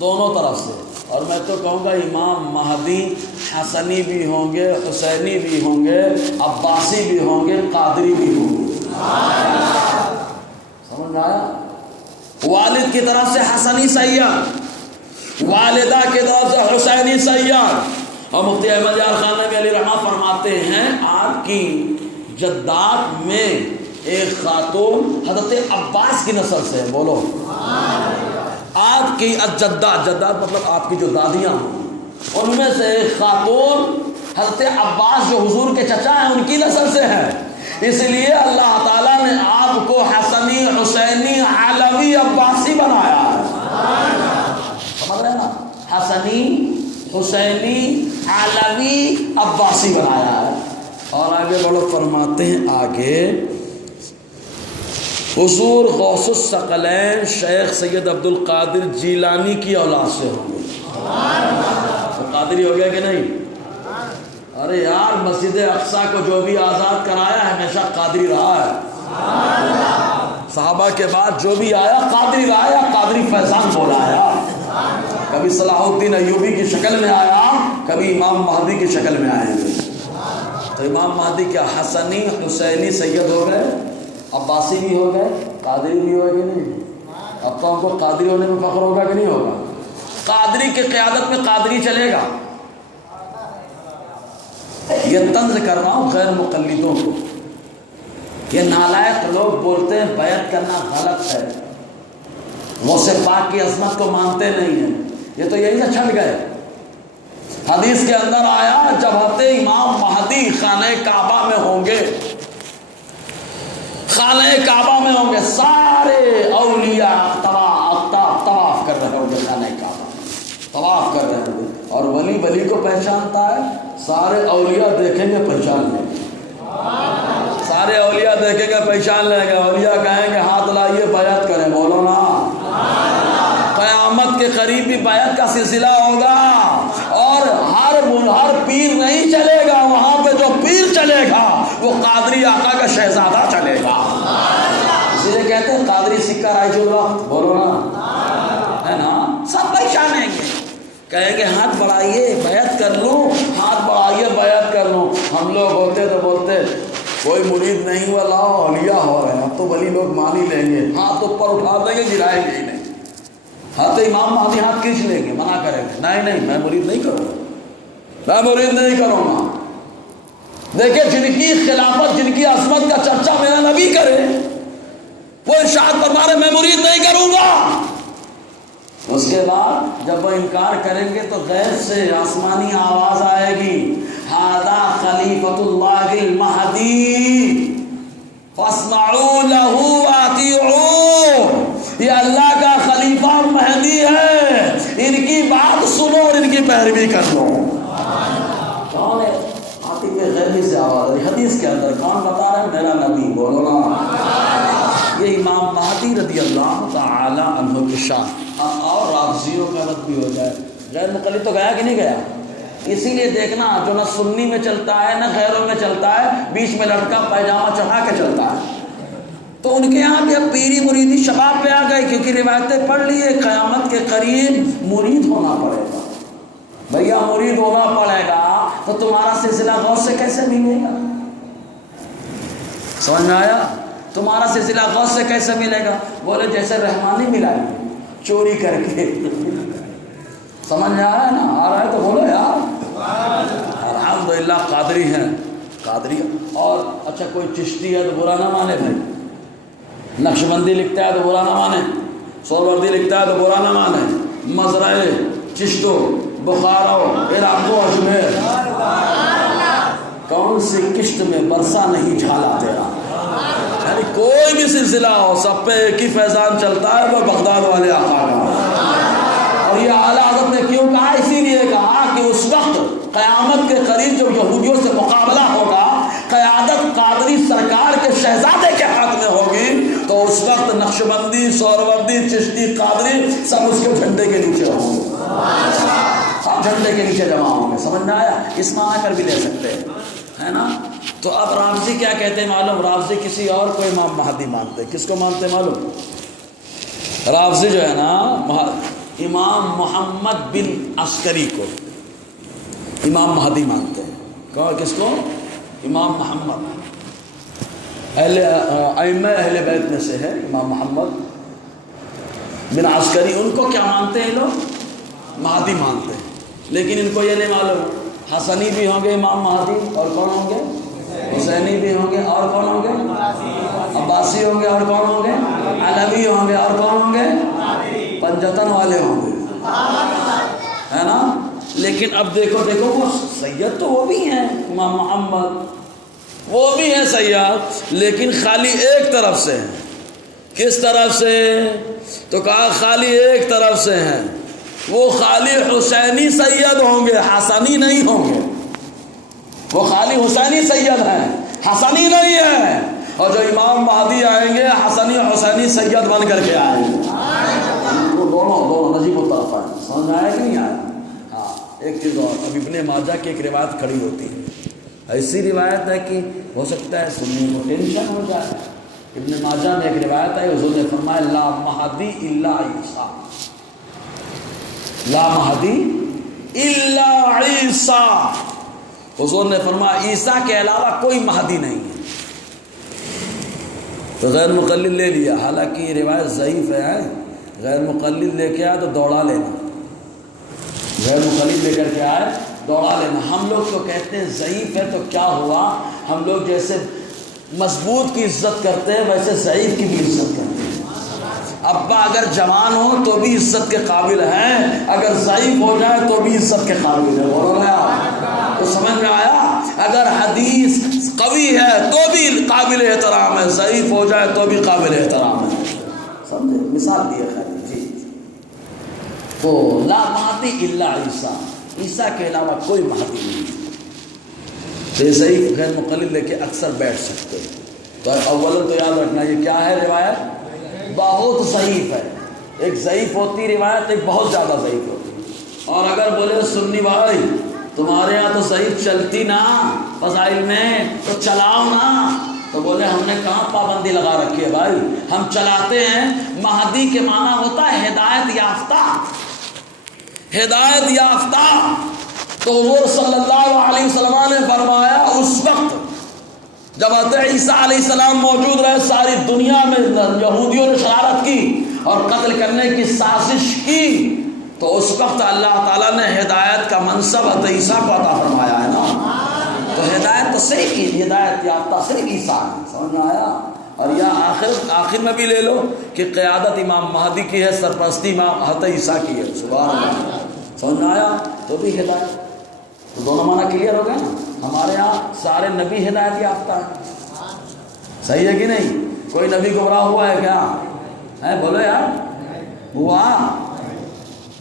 دونوں طرف سے. اور میں تو کہوں گا امام مہدی حسنی بھی ہوں گے, حسینی بھی ہوں گے, عباسی بھی ہوں گے, قادری بھی ہوں گے. سمجھ آیا؟ والد کی طرف سے حسنی سید, والدہ کی طرف سے حسینی سید. اور مفتی احمد یار خان نعیمی علیہ رحمہ فرماتے ہیں آپ کی جدات میں ایک خاتون حضرت عباس کی نسل سے. بولو آپ کی جدات مطلب آپ کی جو دادیاں ان میں سے ایک خاتون حضرت عباس جو حضور کے چچا ہیں ان کی نسل سے ہے. اس لیے اللہ تعالیٰ نے آپ کو حسنی, حسینی, علوی, عباسی بنایا ہے. سمجھ رہے ہیں نا؟ حسنی, حسینی, علوی, عباسی بنایا ہے. اور آگے بڑھو فرماتے ہیں آگے حضور غوث الثقلین شیخ سید عبد القادر جیلانی کی اولاد سے ہوں گے. تو قادری ہو گیا کہ نہیں؟ ارے یار مسجد اقصیٰ کو جو بھی آزاد کرایا ہے ہمیشہ قادری رہا ہے. صحابہ کے بعد جو بھی آیا قادری رہا ہے, قادری فیضان بولا ہے. کبھی صلاح الدین ایوبی کی شکل میں آیا, کبھی امام مہدی کی شکل میں آئے گے. تو امام مہدی کیا حسنی, حسینی سید ہو گئے, عباسی بھی ہو گئے, قادری بھی ہوئے کہ نہیں؟ اب تو ہم کو قادری ہونے میں فخر ہوگا کہ نہیں ہوگا؟ قادری کی قیادت میں قادری چلے گا. یہ طنز کر رہا ہوں غیر مقلدوں کو. یہ نالائق لوگ بولتے ہیں بیعت کرنا غلط ہے, غوث پاک کی عظمت کو مانتے نہیں ہیں. یہ تو یہی سے چھٹ گئے. حدیث کے اندر آیا جب حضرت امام مہدی خانہ کعبہ میں ہوں گے, خانہ کعبہ میں ہوں گے, سارے اولیاء طواف کر رہے ہوں گے, خانہ کعبہ طواف کر رہے ہوں گے. اور ولی ولی کو پہچانتا ہے, سارے اولیاء دیکھیں گے پہچان لیں گے, سارے اولیاء دیکھیں گے پہچان لیں گے. اولیاء کہیں گے ہاتھ لائیے بیعت کریں. بولو نا قیامت کے قریب بھی بیعت کا سلسلہ ہوگا, اور ہر پیر نہیں چلے گا, وہاں پہ جو پیر چلے گا وہ قادری آقا کا شہزادہ چلے گا. اسی لیے کہتے ہیں قادری سکہ رائج الوقت. بولو نا, ہے نا؟ سب پہچانیں گے, کہیں گے ہاتھ بڑھائیے بیعت کر لوں, ہاتھ بڑھائیے بیعت کر لوں. ہم لوگ ہوتے تو بولتے کوئی مرید نہیں ہوا، لاؤ اولیاء ہو رہے ہیں، اب تو ولی لوگ مان ہی لیں گے، ہاتھ اوپر اٹھا دیں گے، گرائیں گے ہی نہیں، ہاتھ امام مہدی ہاتھ کھینچ لیں گے، منع کریں گے، نہیں میں مرید نہیں کروں گا، میں مرید نہیں کروں گا۔ دیکھیں جن کی خلافت، جن کی عظمت کا چرچا میرا نبی کرے، وہ ارشاد فرما رہے میں مرید نہیں کروں گا۔ اس کے بعد جب وہ انکار کریں گے تو غیر سے آسمانی آواز آئے گی، ھذا خلیفۃ اللہ المہدی فاسمعوا لہ واطیعوا، یہ اللہ کا خلیفہ مہدی ہے، ان کی بات سنو اور ان کی پیروی کر لو۔ کون ہے؟ عاطف غیبی سے آواز ہے، حدیث کے اندر کون بتا رہا ہے؟ میرا نبی، بولو نا۔ یہ امام مہدی رضی اللہ تعالی عنہ کی شان۔ اور رافضیوں کا رد بھی ہو جائے، غیر مقلد تو گیا کہ نہیں گیا؟ اسی لیے دیکھنا جو نہ سنی میں چلتا ہے نہ غیروں میں چلتا ہے، بیچ میں لڑکا پائجامہ چڑھا کے چلتا ہے، تو ان کے یہاں بھی اب پیری مریدی شباب پہ آ گئے، کیونکہ روایتیں پڑھ لیے قیامت کے قریب مرید ہونا پڑے گا۔ بھیا مرید ہونا پڑے گا تو تمہارا سلسلہ غوث سے کیسے ملے گا؟ سمجھ میں آیا؟ تمہارا سلسلہ غوث سے کیسے ملے گا؟ بولے جیسے رحمانی ملائی چوری کر کے۔ سمجھ میں آیا نا؟ آ رہا ہے تو بولو یار۔ الحمدللہ قادری ہیں، قادری، اور اچھا کوئی چشتی ہے تو برا نہ مانے بھائی، نقشبندی لکھتا ہے تو برا نہ مانے، سہروردی لکھتا ہے تو برا نہ مانے، مزرعے، چشتو، بخارو، عراق و اجمیر، کون سی کشت میں برسا نہیں جھالا تیرا۔ یعنی کوئی بھی سلسلہ ہو، سب پہ ایک ہی فیضان چلتا ہے، وہ بغداد والے آقا کا۔ اور یہ اعلیٰ حضرت نے کیوں کہا؟ اسی لیے کہا کہ اس وقت قیامت کے قریب جب یہودیوں سے مقابلہ ہوگا، قیادت قادری سرکار کے شہزادے کے ہاتھ میں ہوگی، تو اس وقت نقشبندی، سہروردی، چشتی، قادری سب اس کے جھنڈے کے نیچے ہوں گے، سب جھنڈے کے نیچے جمع ہوں گے۔ سمجھ میں آیا؟ اس میں آ کر بھی لے سکتے ہیں، ہے نا؟ تو اب رافضی کیا کہتے ہیں معلوم؟ رافضی کسی اور کو امام مہدی مانتے ہیں۔ کس کو مانتے ہیں معلوم؟ رافضی جو ہے نا، امام محمد بن عسکری کو امام مہدی مانتے ہیں۔ کس کو؟ امام محمد، ائمہ اہل بیت میں سے ہے امام محمد بن عسکری، ان کو کیا مانتے ہیں لوگ؟ مہدی مانتے ہیں۔ لیکن ان کو یہ نہیں معلوم حسنی بھی ہوں گے امام مہدی، اور کون ہوں گے؟ حسینی بھی ہوں گے، اور کون ہوں گے؟ عباسی ہوں گے، اور کون ہوں گے؟ علوی ہوں گے، اور کون ہوں گے؟ پنجتن والے ہوں گے، ہے نا؟ لیکن اب دیکھو وہ سید تو وہ بھی ہیں، امام محمد وہ بھی ہیں سید، لیکن خالی ایک طرف سے ہیں۔ کس طرف سے؟ تو کہا خالی ایک طرف سے ہیں، وہ خالی حسینی سید ہوں گے، حسنی نہیں ہوں گے۔ وہ خالی حسینی سید ہیں، حسنی نہیں ہیں۔ اور جو امام مہدی آئیں گے حسنی حسینی سید بن کر کے آئیں گے، دونوں نجیب الطرف ہیں۔ سمجھ آیا کہ نہیں آیا؟ ہاں، ایک چیز اور، اب ابن ماجہ کی ایک روایت کھڑی ہوتی ہے، ایسی روایت ہے کہ ہو سکتا ہے سننے کو ٹینشن ہو جائے۔ ابن ماجہ میں ایک روایت ہے، حضور نے فرمایا لا مہدی الا عیسیٰ، لا مہدی الا عیسیٰ، حضور نے فرمایا عیسیٰ کے علاوہ کوئی مہدی نہیں ہے۔ تو غیر مقلد لے لیا، حالانکہ یہ روایت ضعیف ہے، غیر مقلد لے کے آئے تو دوڑا لینا، غیر مقلد لے کر کے آئے دوڑا لینا۔ ہم لوگ تو کہتے ہیں ضعیف ہے تو کیا ہوا، ہم لوگ جیسے مضبوط کی عزت کرتے ہیں ویسے ضعیف کی بھی عزت کرتے ہیں۔ ابا اگر جوان ہو تو بھی عزت کے قابل ہیں، اگر ضعیف ہو جائے تو بھی عزت کے قابل ہے۔ بولو نا، تو سمجھ میں آیا؟ اگر حدیث قوی ہے تو بھی قابل احترام ہے، ضعیف ہو جائے تو بھی قابل احترام ہے۔ سمجھے؟ مثال دی ہے خیر جی۔ تو لا مہدی الا عیسیٰ، عیسیٰ کے علاوہ کوئی مہدی نہیں۔ تو ضعیف غیر مقلد لے کے اکثر بیٹھ سکتے ہیں۔ تو اولا تو یاد رکھنا یہ کیا ہے روایت؟ بہت ضعیف ہے۔ ایک ضعیف ہوتی روایت، ایک بہت زیادہ ضعیف ہوتی۔ اور اگر بولے سنی بھائی تمہارے یہاں تو ضعیف چلتی نا فضائل میں، تو چلاؤ نا، تو بولے ہم نے کہاں پابندی لگا رکھی ہے بھائی، ہم چلاتے ہیں۔ مہدی کے معنی ہوتا ہے ہدایت یافتہ، ہدایت یافتہ۔ تو حضور صلی اللہ علیہ وسلم نے فرمایا اس وقت جب حضرت عیسیٰ علیہ السلام موجود رہے ساری دنیا میں یہودیوں نے شرارت کی اور قتل کرنے کی سازش کی، تو اس وقت اللہ تعالیٰ نے ہدایت کا منصب حضرت عیسیٰ کو عطا فرمایا ہے نا۔ تو ہدایت تو صرف ہدایت یافتہ صرف عیسیٰ ہے، سمجھ میں آیا؟ اور یا آخر میں بھی لے لو کہ قیادت امام مہدی کی ہے، سرپرستی امام حضرت عیسیٰ کی ہے، سبحان اللہ، سمجھ میں آیا؟ تو بھی ہدایت، تو دونوں معنی کلیئر ہو گئے نا۔ ہمارے ہاں سارے نبی ہدایت یافتہ ہیں، صحیح ہے کہ نہیں؟ کوئی نبی گمراہ ہوا ہے کیا؟ ہے بولو یار، ہوا؟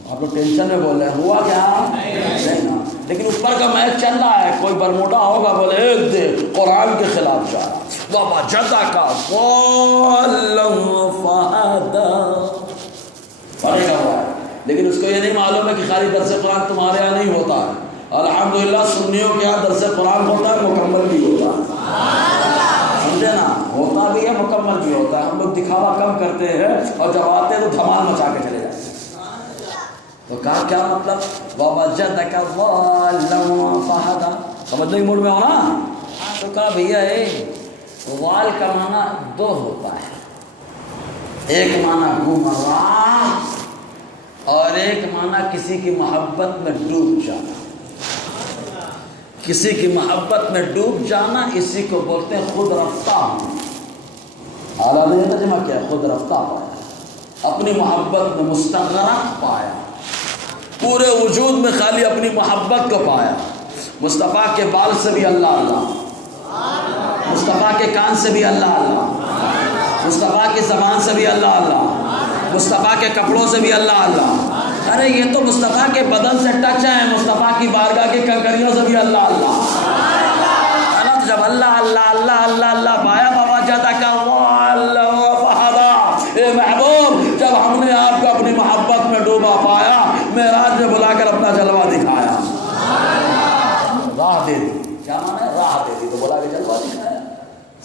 آپ لوگ ٹینشن میں بول رہے ہیں، ہوا کیا؟ نہیں نا، لیکن اوپر کا میچ چل رہا ہے، کوئی برموڈا ہوگا بولے ایک دے قرآن کے خلاف جا رہا، بابا جدا کا پڑھے گا ہوا ہے، لیکن اس کو یہ نہیں معلوم ہے کہ خالی درس قرآن تمہارے یہاں نہیں ہوتا ہے، الحمدللہ سنیوں کے یہاں درس قرآن ہوتا ہے، مکمل بھی ہوتا ہے، سمجھے نا، ہوتا بھی ہے مکمل بھی ہوتا ہے۔ ہم لوگ دکھاوا کم کرتے ہیں اور جب آتے ہیں تو دھمال مچا کے چلے جاتے ہیں۔ تو کہا کیا مطلب؟ وَوَجَدَكَ ضَالًّا فَهَدَىٰ، سمجھنے کی موڈ میں ہو نا؟ تو کہا بھیا وال کا معنی دو ہوتا ہے، ایک معنی گمراہ اور ایک معنی کسی کی محبت میں ڈوب جانا۔ کسی کی محبت میں ڈوب جانا اسی کو بولتے ہیں خود رفتہ ہوں۔ اعلیٰ نے یہ ترجمہ کیا، خود رفتہ پایا، اپنی محبت میں مستغرق پایا، پورے وجود میں خالی اپنی محبت کو پایا۔ مصطفیٰ کے بال سے بھی اللہ اللہ، مصطفیٰ کے کان سے بھی اللہ اللہ، مصطفیٰ کی زبان سے بھی اللہ اللہ، مصطفیٰ کے کپڑوں سے بھی اللہ اللہ۔ ارے یہ تو مصطفیٰ کے بدن سے ٹچ ہے، مصطفیٰ کی بارگاہ کی کنکریوں سے بھی اللہ اللہ۔ تو جب اللہ اللہ اللہ اللہ اللہ پایا، بابا جاتا کا اے محبوب، جب ہم نے آپ کو اپنی محبت میں ڈوبا پایا، معراج میں بلا کر اپنا جلوہ دکھایا، راہ دے دی۔ کیا مانا ہے؟ راہ دے دی، تو بلا کے جلوہ دکھایا،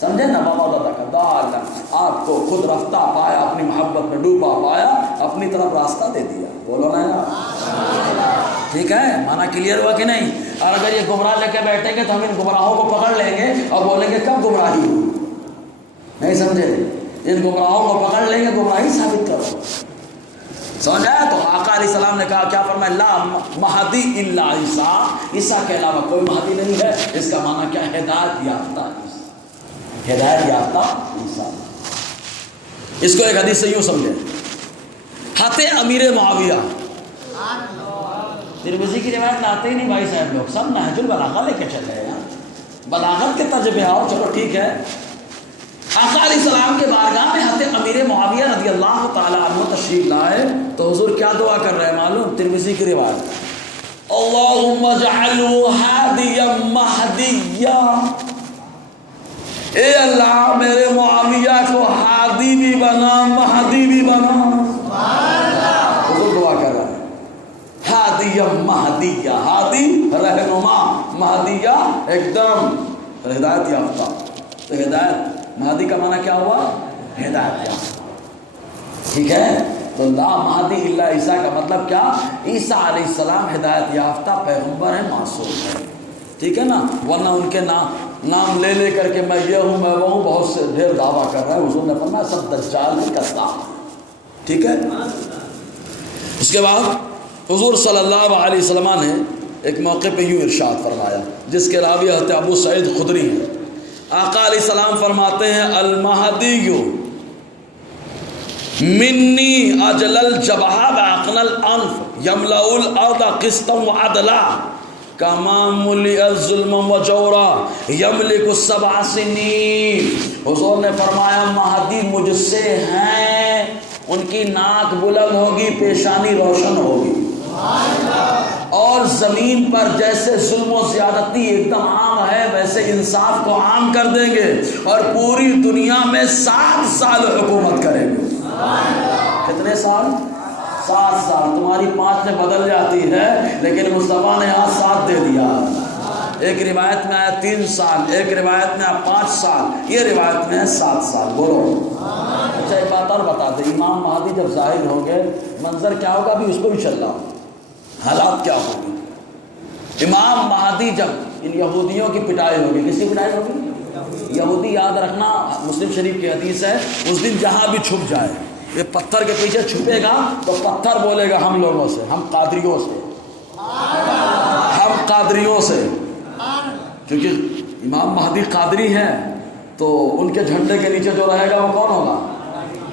سمجھے نا؟ بابا دادا کا دال آپ کو خود رفتہ پایا، اپنی محبت میں ڈوبا پایا، اپنی طرف راستہ دے دیا، بولو نا یار، ٹھیک ہے؟ مانا کلیئر ہوا کہ نہیں؟ اور اگر یہ گمراہ لے کے بیٹھیں گے تو ہم ان گمراہوں کو پکڑ لیں گے اور بولیں گے کب گمراہی ہوئی، نہیں سمجھے؟ ان گمراہوں کو پکڑ لیں گے، گمراہی ثابت کرو، سمجھ آیا؟ تو آقا علیہ السلام نے کہا، کیا فرمایا؟ لا مہدی الا عیسیٰ، عیسیٰ کے علاوہ کوئی مہدی نہیں ہے۔ اس کا معنی کیا؟ ہدایت یافتہ، ہدایت یافتہ عیسیٰ۔ اس کو ایک حدیث سے یوں سمجھیں، حضرت امیر معاویہ، ترمذی کی روایت لاتے ہی نہیں بھائی صاحب لوگ، سب نہج البلاغہ لے کے چل رہے ہیں، بلاغت کے ترجمے آؤ، چلو ٹھیک ہے۔ آقا علیہ السلام کے بارگاہ میں حضرت امیر معاویہ رضی اللہ تعالیٰ عنہ تشریف لائے تو حضور کیا دعا کر رہے ہیں معلوم؟ ترمذی کی روایت، اللہم اجعلہ ہادیا مہدیا، اے اللہ میرے معاویہ کو ہادی بھی بنا، مہدی بھی بنا۔ حضور دعا کر رہے ہیں، ہادیا مہدیا، ہادی رہنما، مہدیا ایک دم ہدایت یافتہ۔ تو ہدایت مہدی کا معنی کیا ہوا؟ ہدایت یافتہ، ٹھیک ہے؟ تو لا مہدی الا عیسیٰ کا مطلب کیا؟ عیسیٰ علیہ السلام ہدایت یافتہ پیغمبر ہیں، معصوم ہیں، ٹھیک ہے نا؟ ورنہ ان کے نام لے لے کر کے میں یہ ہوں میں وہ ہوں، بہت سے ڈھیر دعویٰ کر رہے ہیں، حضور نے فرمایا سب دجال ہیں، کذاب، ٹھیک ہے؟ اس کے بعد حضور صلی اللہ علیہ وسلم نے ایک موقع پہ یوں ارشاد فرمایا، جس کے راوی حضرت ابو سعید خدری ہیں۔ آقا علیہ السلام فرماتے ہیں، المہدی منی اجل الجبہہ واقن الانف یملأ الارض قسطا وعدلا کما ملئ الظلم وجورا یملک 7 سنین۔ حضور نے فرمایا مہدی مجھ سے ہیں، ان کی ناک بلند ہوگی، پیشانی روشن ہوگی، اور زمین پر جیسے ظلم و زیادتی ایک دم عام ہے ویسے انصاف کو عام کر دیں گے، اور پوری دنیا میں 7 سال حکومت کریں گے۔ کتنے سال؟ 7 سال۔ تمہاری 5 میں بدل جاتی ہے، لیکن مصطفیٰ نے یہاں 7 دے دیا۔ ایک روایت میں آیا 3 سال، ایک روایت میں آیا 5 سال، یہ روایت میں ہے 7 سال۔ بولو اچھا ایک بات اور بتا دیں، امام مہدی جب ظاہر ہوں گے منظر کیا ہوگا؟ ابھی اس کو بھی چل رہا ہوں، حالات کیا ہوگی؟ امام مہدی جب ان یہودیوں کی پٹائی ہوگی، کس کی پٹائی ہوگی؟ یہودی یاد رکھنا، مسلم شریف کی حدیث ہے، اس دن جہاں بھی چھپ جائے، یہ پتھر کے پیچھے چھپے گا تو پتھر بولے گا ہم لوگوں سے، ہم قادریوں سے، ہم قادریوں سے، کیونکہ امام مہدی قادری ہیں تو ان کے جھنڈے کے نیچے جو رہے گا وہ کون ہوگا؟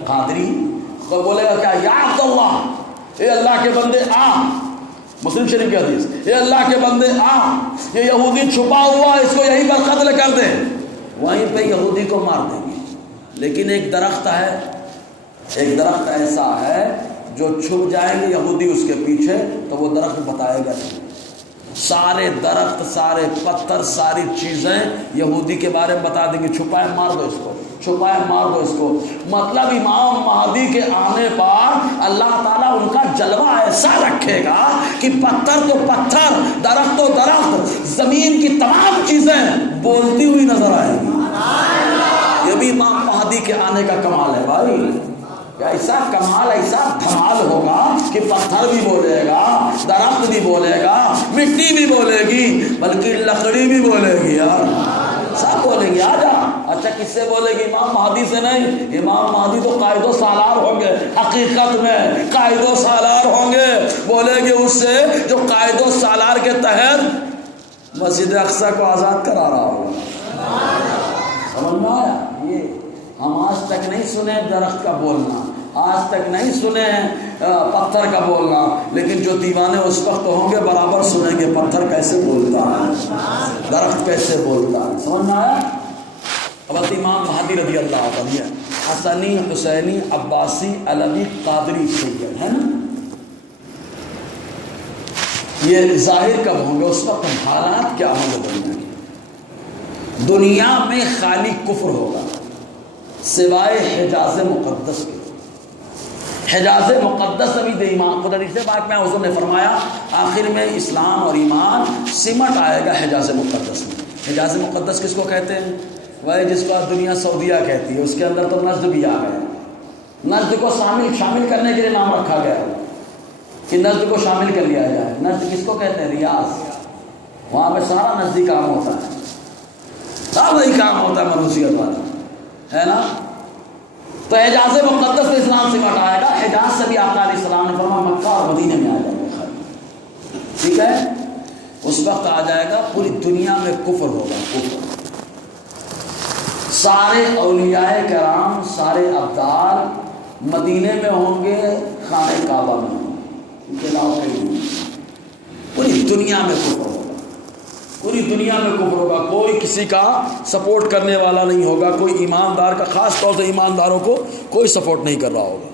قادری۔ تو بولے گا کیا؟ یا عبداللہ، اے اللہ کے بندے آ، مسلم شریف کی حدیث، اے اللہ کے بندے آ، یہ یہودی چھپا ہوا، اس کو یہیں پر قتل کر دیں۔ وہیں پہ یہودی کو مار دیں گے۔ لیکن ایک درخت ہے، ایک درخت ایسا ہے جو چھپ جائیں گے یہودی اس کے پیچھے تو وہ درخت بتائے گا نہیں۔ سارے درخت، سارے پتھر، ساری چیزیں یہودی کے بارے میں بتا دیں گے، چھپائے مار دو اس کو، چھپائے مار دو اس کو۔ مطلب امام مہدی کے آنے پر اللہ تعالیٰ ان کا جلوہ ایسا رکھے گا کہ پتھر تو پتھر، درخت تو درخت، زمین کی تمام چیزیں بولتی ہوئی نظر آئیں گی۔ یہ بھی امام مہدی کے آنے کا کمال ہے بھائی، ایسا کمال، ایسا دھمال ہوگا کہ پتھر بھی بولے گا، درخت بھی بولے گا، مٹی بھی بولے گی، بلکہ لکڑی بھی بولے گی یار، سب بولیں گے آجا۔ اچھا کس سے بولے گی؟ امام مہدی سے نہیں، امام مہدی تو قائد و سالار ہوں گے، حقیقت میں قائد و سالار ہوں گے، بولے گے اس سے جو قائد و سالار کے تحت مسجد اقصی کو آزاد کرا رہا ہوگا۔ سمجھ میں آیا؟ یہ ہم آج تک نہیں سنے درخت کا بولنا، آج تک نہیں سنے پتھر کا بولنا، لیکن جو دیوانے اس وقت ہوں گے برابر سنیں گے پتھر کیسے بولتا ہے، درخت کیسے بولتا ہے۔ سمجھ میں آیا؟ اب امام مہدی رضی اللہ عنہ حسنی، حسینی، عباسی، علوی، قادری سید ہے نا، یہ ظاہر کب ہوں گے؟ اس وقت حالات کیا ہوں گے دنیا کے؟ دنیا میں خالی کفر ہوگا سوائے حجاز مقدس کے۔ حجاز مقدس ابھی ایمان، خدا حدیث پاک میں حضور نے فرمایا آخر میں اسلام اور ایمان سمٹ آئے گا حجاز مقدس میں۔ حجاز مقدس کس کو کہتے ہیں؟ وہ جس کو دنیا سعودیہ کہتی ہے، اس کے اندر تو نجد بھی آ گیا، نجد کو شامل کرنے کے لیے نام رکھا گیا کہ نجد کو شامل کر لیا جائے۔ نجد کس کو کہتے ہیں؟ ریاض، وہاں پہ سارا نجدی کام ہوتا ہے، سب وہی کام ہوتا ہے منوسیت والا، ہے نا۔ تو حجاز مقدس سے اسلام سمٹ آئے گا، حجاز سے بھی آقا علیہ السلام نے فرمایا مکہ اور مدینے میں آ جائے گا، ٹھیک ہے؟ اس وقت آ جائے گا پوری دنیا میں کفر ہوگا، کفر۔ سارے اولیاء کرام، سارے ابدال مدینے میں ہوں گے، خانہ کعبہ میں ہوں گے، ان کے علاوہ کہیں نہیں۔ پوری دنیا میں کفر ہوگا، پوری دنیا میں کفر ہوگا، کوئی کسی کا سپورٹ کرنے والا نہیں ہوگا، کوئی ایماندار کا، خاص طور سے ایمانداروں کو کوئی سپورٹ نہیں کر رہا ہوگا۔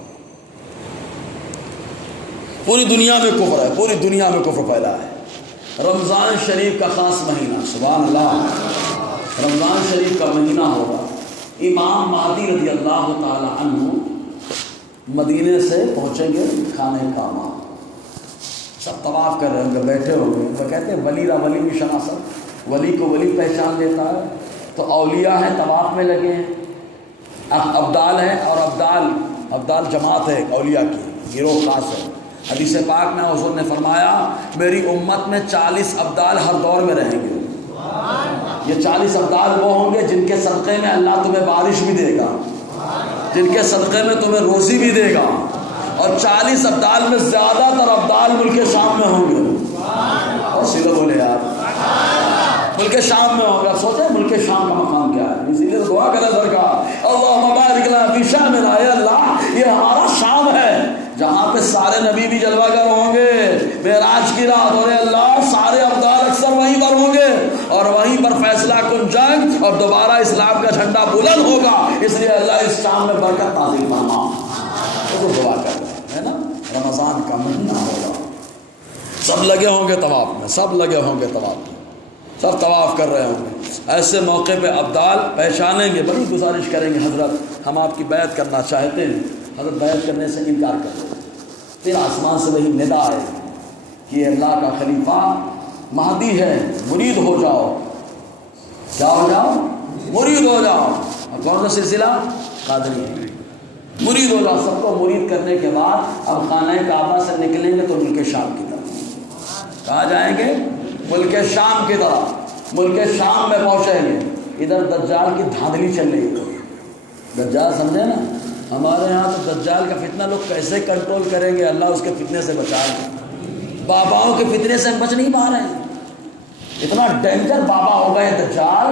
پوری دنیا میں کفر ہے، پوری دنیا میں کفر پھیلا ہے۔ رمضان شریف کا خاص مہینہ، سبحان اللہ، رمضان شریف کا مہینہ ہوگا، امام مہدی رضی اللہ تعالی عنہ مدینے سے پہنچیں گے خانہ کعبہ، سب طواف کر رہے ہوں گے، بیٹھے ہوں گے، تو کہتے ہیں ولی را ولی بھی شناست، ولی کو ولی پہچان دیتا ہے۔ تو اولیاء ہیں طواف میں لگے ہیں، ابدال ہیں، اور ابدال جماعت ہے اولیاء کی، گروہ خاص ہے۔ حدیث پاک میں حضور نے فرمایا میری امت میں 40 ابدال ہر دور میں رہیں گے۔ یہ 40 ابدال وہ ہوں گے جن کے صدقے میں اللہ تمہیں بارش بھی دے گا، جن کے صدقے میں تمہیں روزی بھی دے گا، اور 40 ابدال میں زیادہ تر ابدال ملک شام میں ہوں گے۔ اور سیدھے بولے یار، ملک شام میں ہوگا۔ سوچیں ملک شام کا مقام کیا ہے، اسی لیے دعا کریں سرکار اللہم بارک لنا فی شامنا، اے اللہ یہ ہمارا شام ہے جہاں پہ سارے نبی بھی جلوہ گر ہوں گے معراج کی رات، اور اے اللہ سارے ابدال اکثر وہیں پر ہوں گے، اور وہیں پر فیصلہ کن جنگ اور دوبارہ اسلام کا جھنڈا بلند ہوگا۔ اس لیے اللہ اس شام میں برکت نازل فرما، وہ دعا کر رہے ہیں نا۔ رمضان کا مہینہ ہوگا، سب لگے ہوں گے طواف میں، سب لگے ہوں گے طواف میں، سب طواف کر رہے ہوں گے۔ ایسے موقع پہ ابدال پہچانیں گے، بڑی گزارش کریں گے حضرت ہم آپ کی بیعت کرنا چاہتے ہیں، حضرت بیعت کرنے سے انکار کر دیں۔ پھر آسمان سے وہی ندا ہے کہ یہ اللہ کا خلیفہ مہدی ہے، مرید ہو جاؤ۔ کیا ہو جاؤ؟ مرید ہو جاؤ۔ اور کون سا سلسلہ؟ قادری، مرید ہو جاؤ۔ سب کو مرید کرنے کے بعد اب خانہ کعبہ سے نکلیں گے تو ملک شام کی طرف، کہاں جائیں گے؟ ملک شام کی طرف، ملک شام میں پہنچیں گے۔ ادھر دجال کی دھاندلی چل رہی ہے. دجال سمجھے نا, ہمارے یہاں تو دجال کا فتنہ لوگ کیسے کنٹرول کریں گے, اللہ اس کے فتنے سے بچائے. باباؤں کے فتنے سے بچ نہیں پا رہے ہیں. اتنا ڈینجر بابا ہوگا یہ دجال,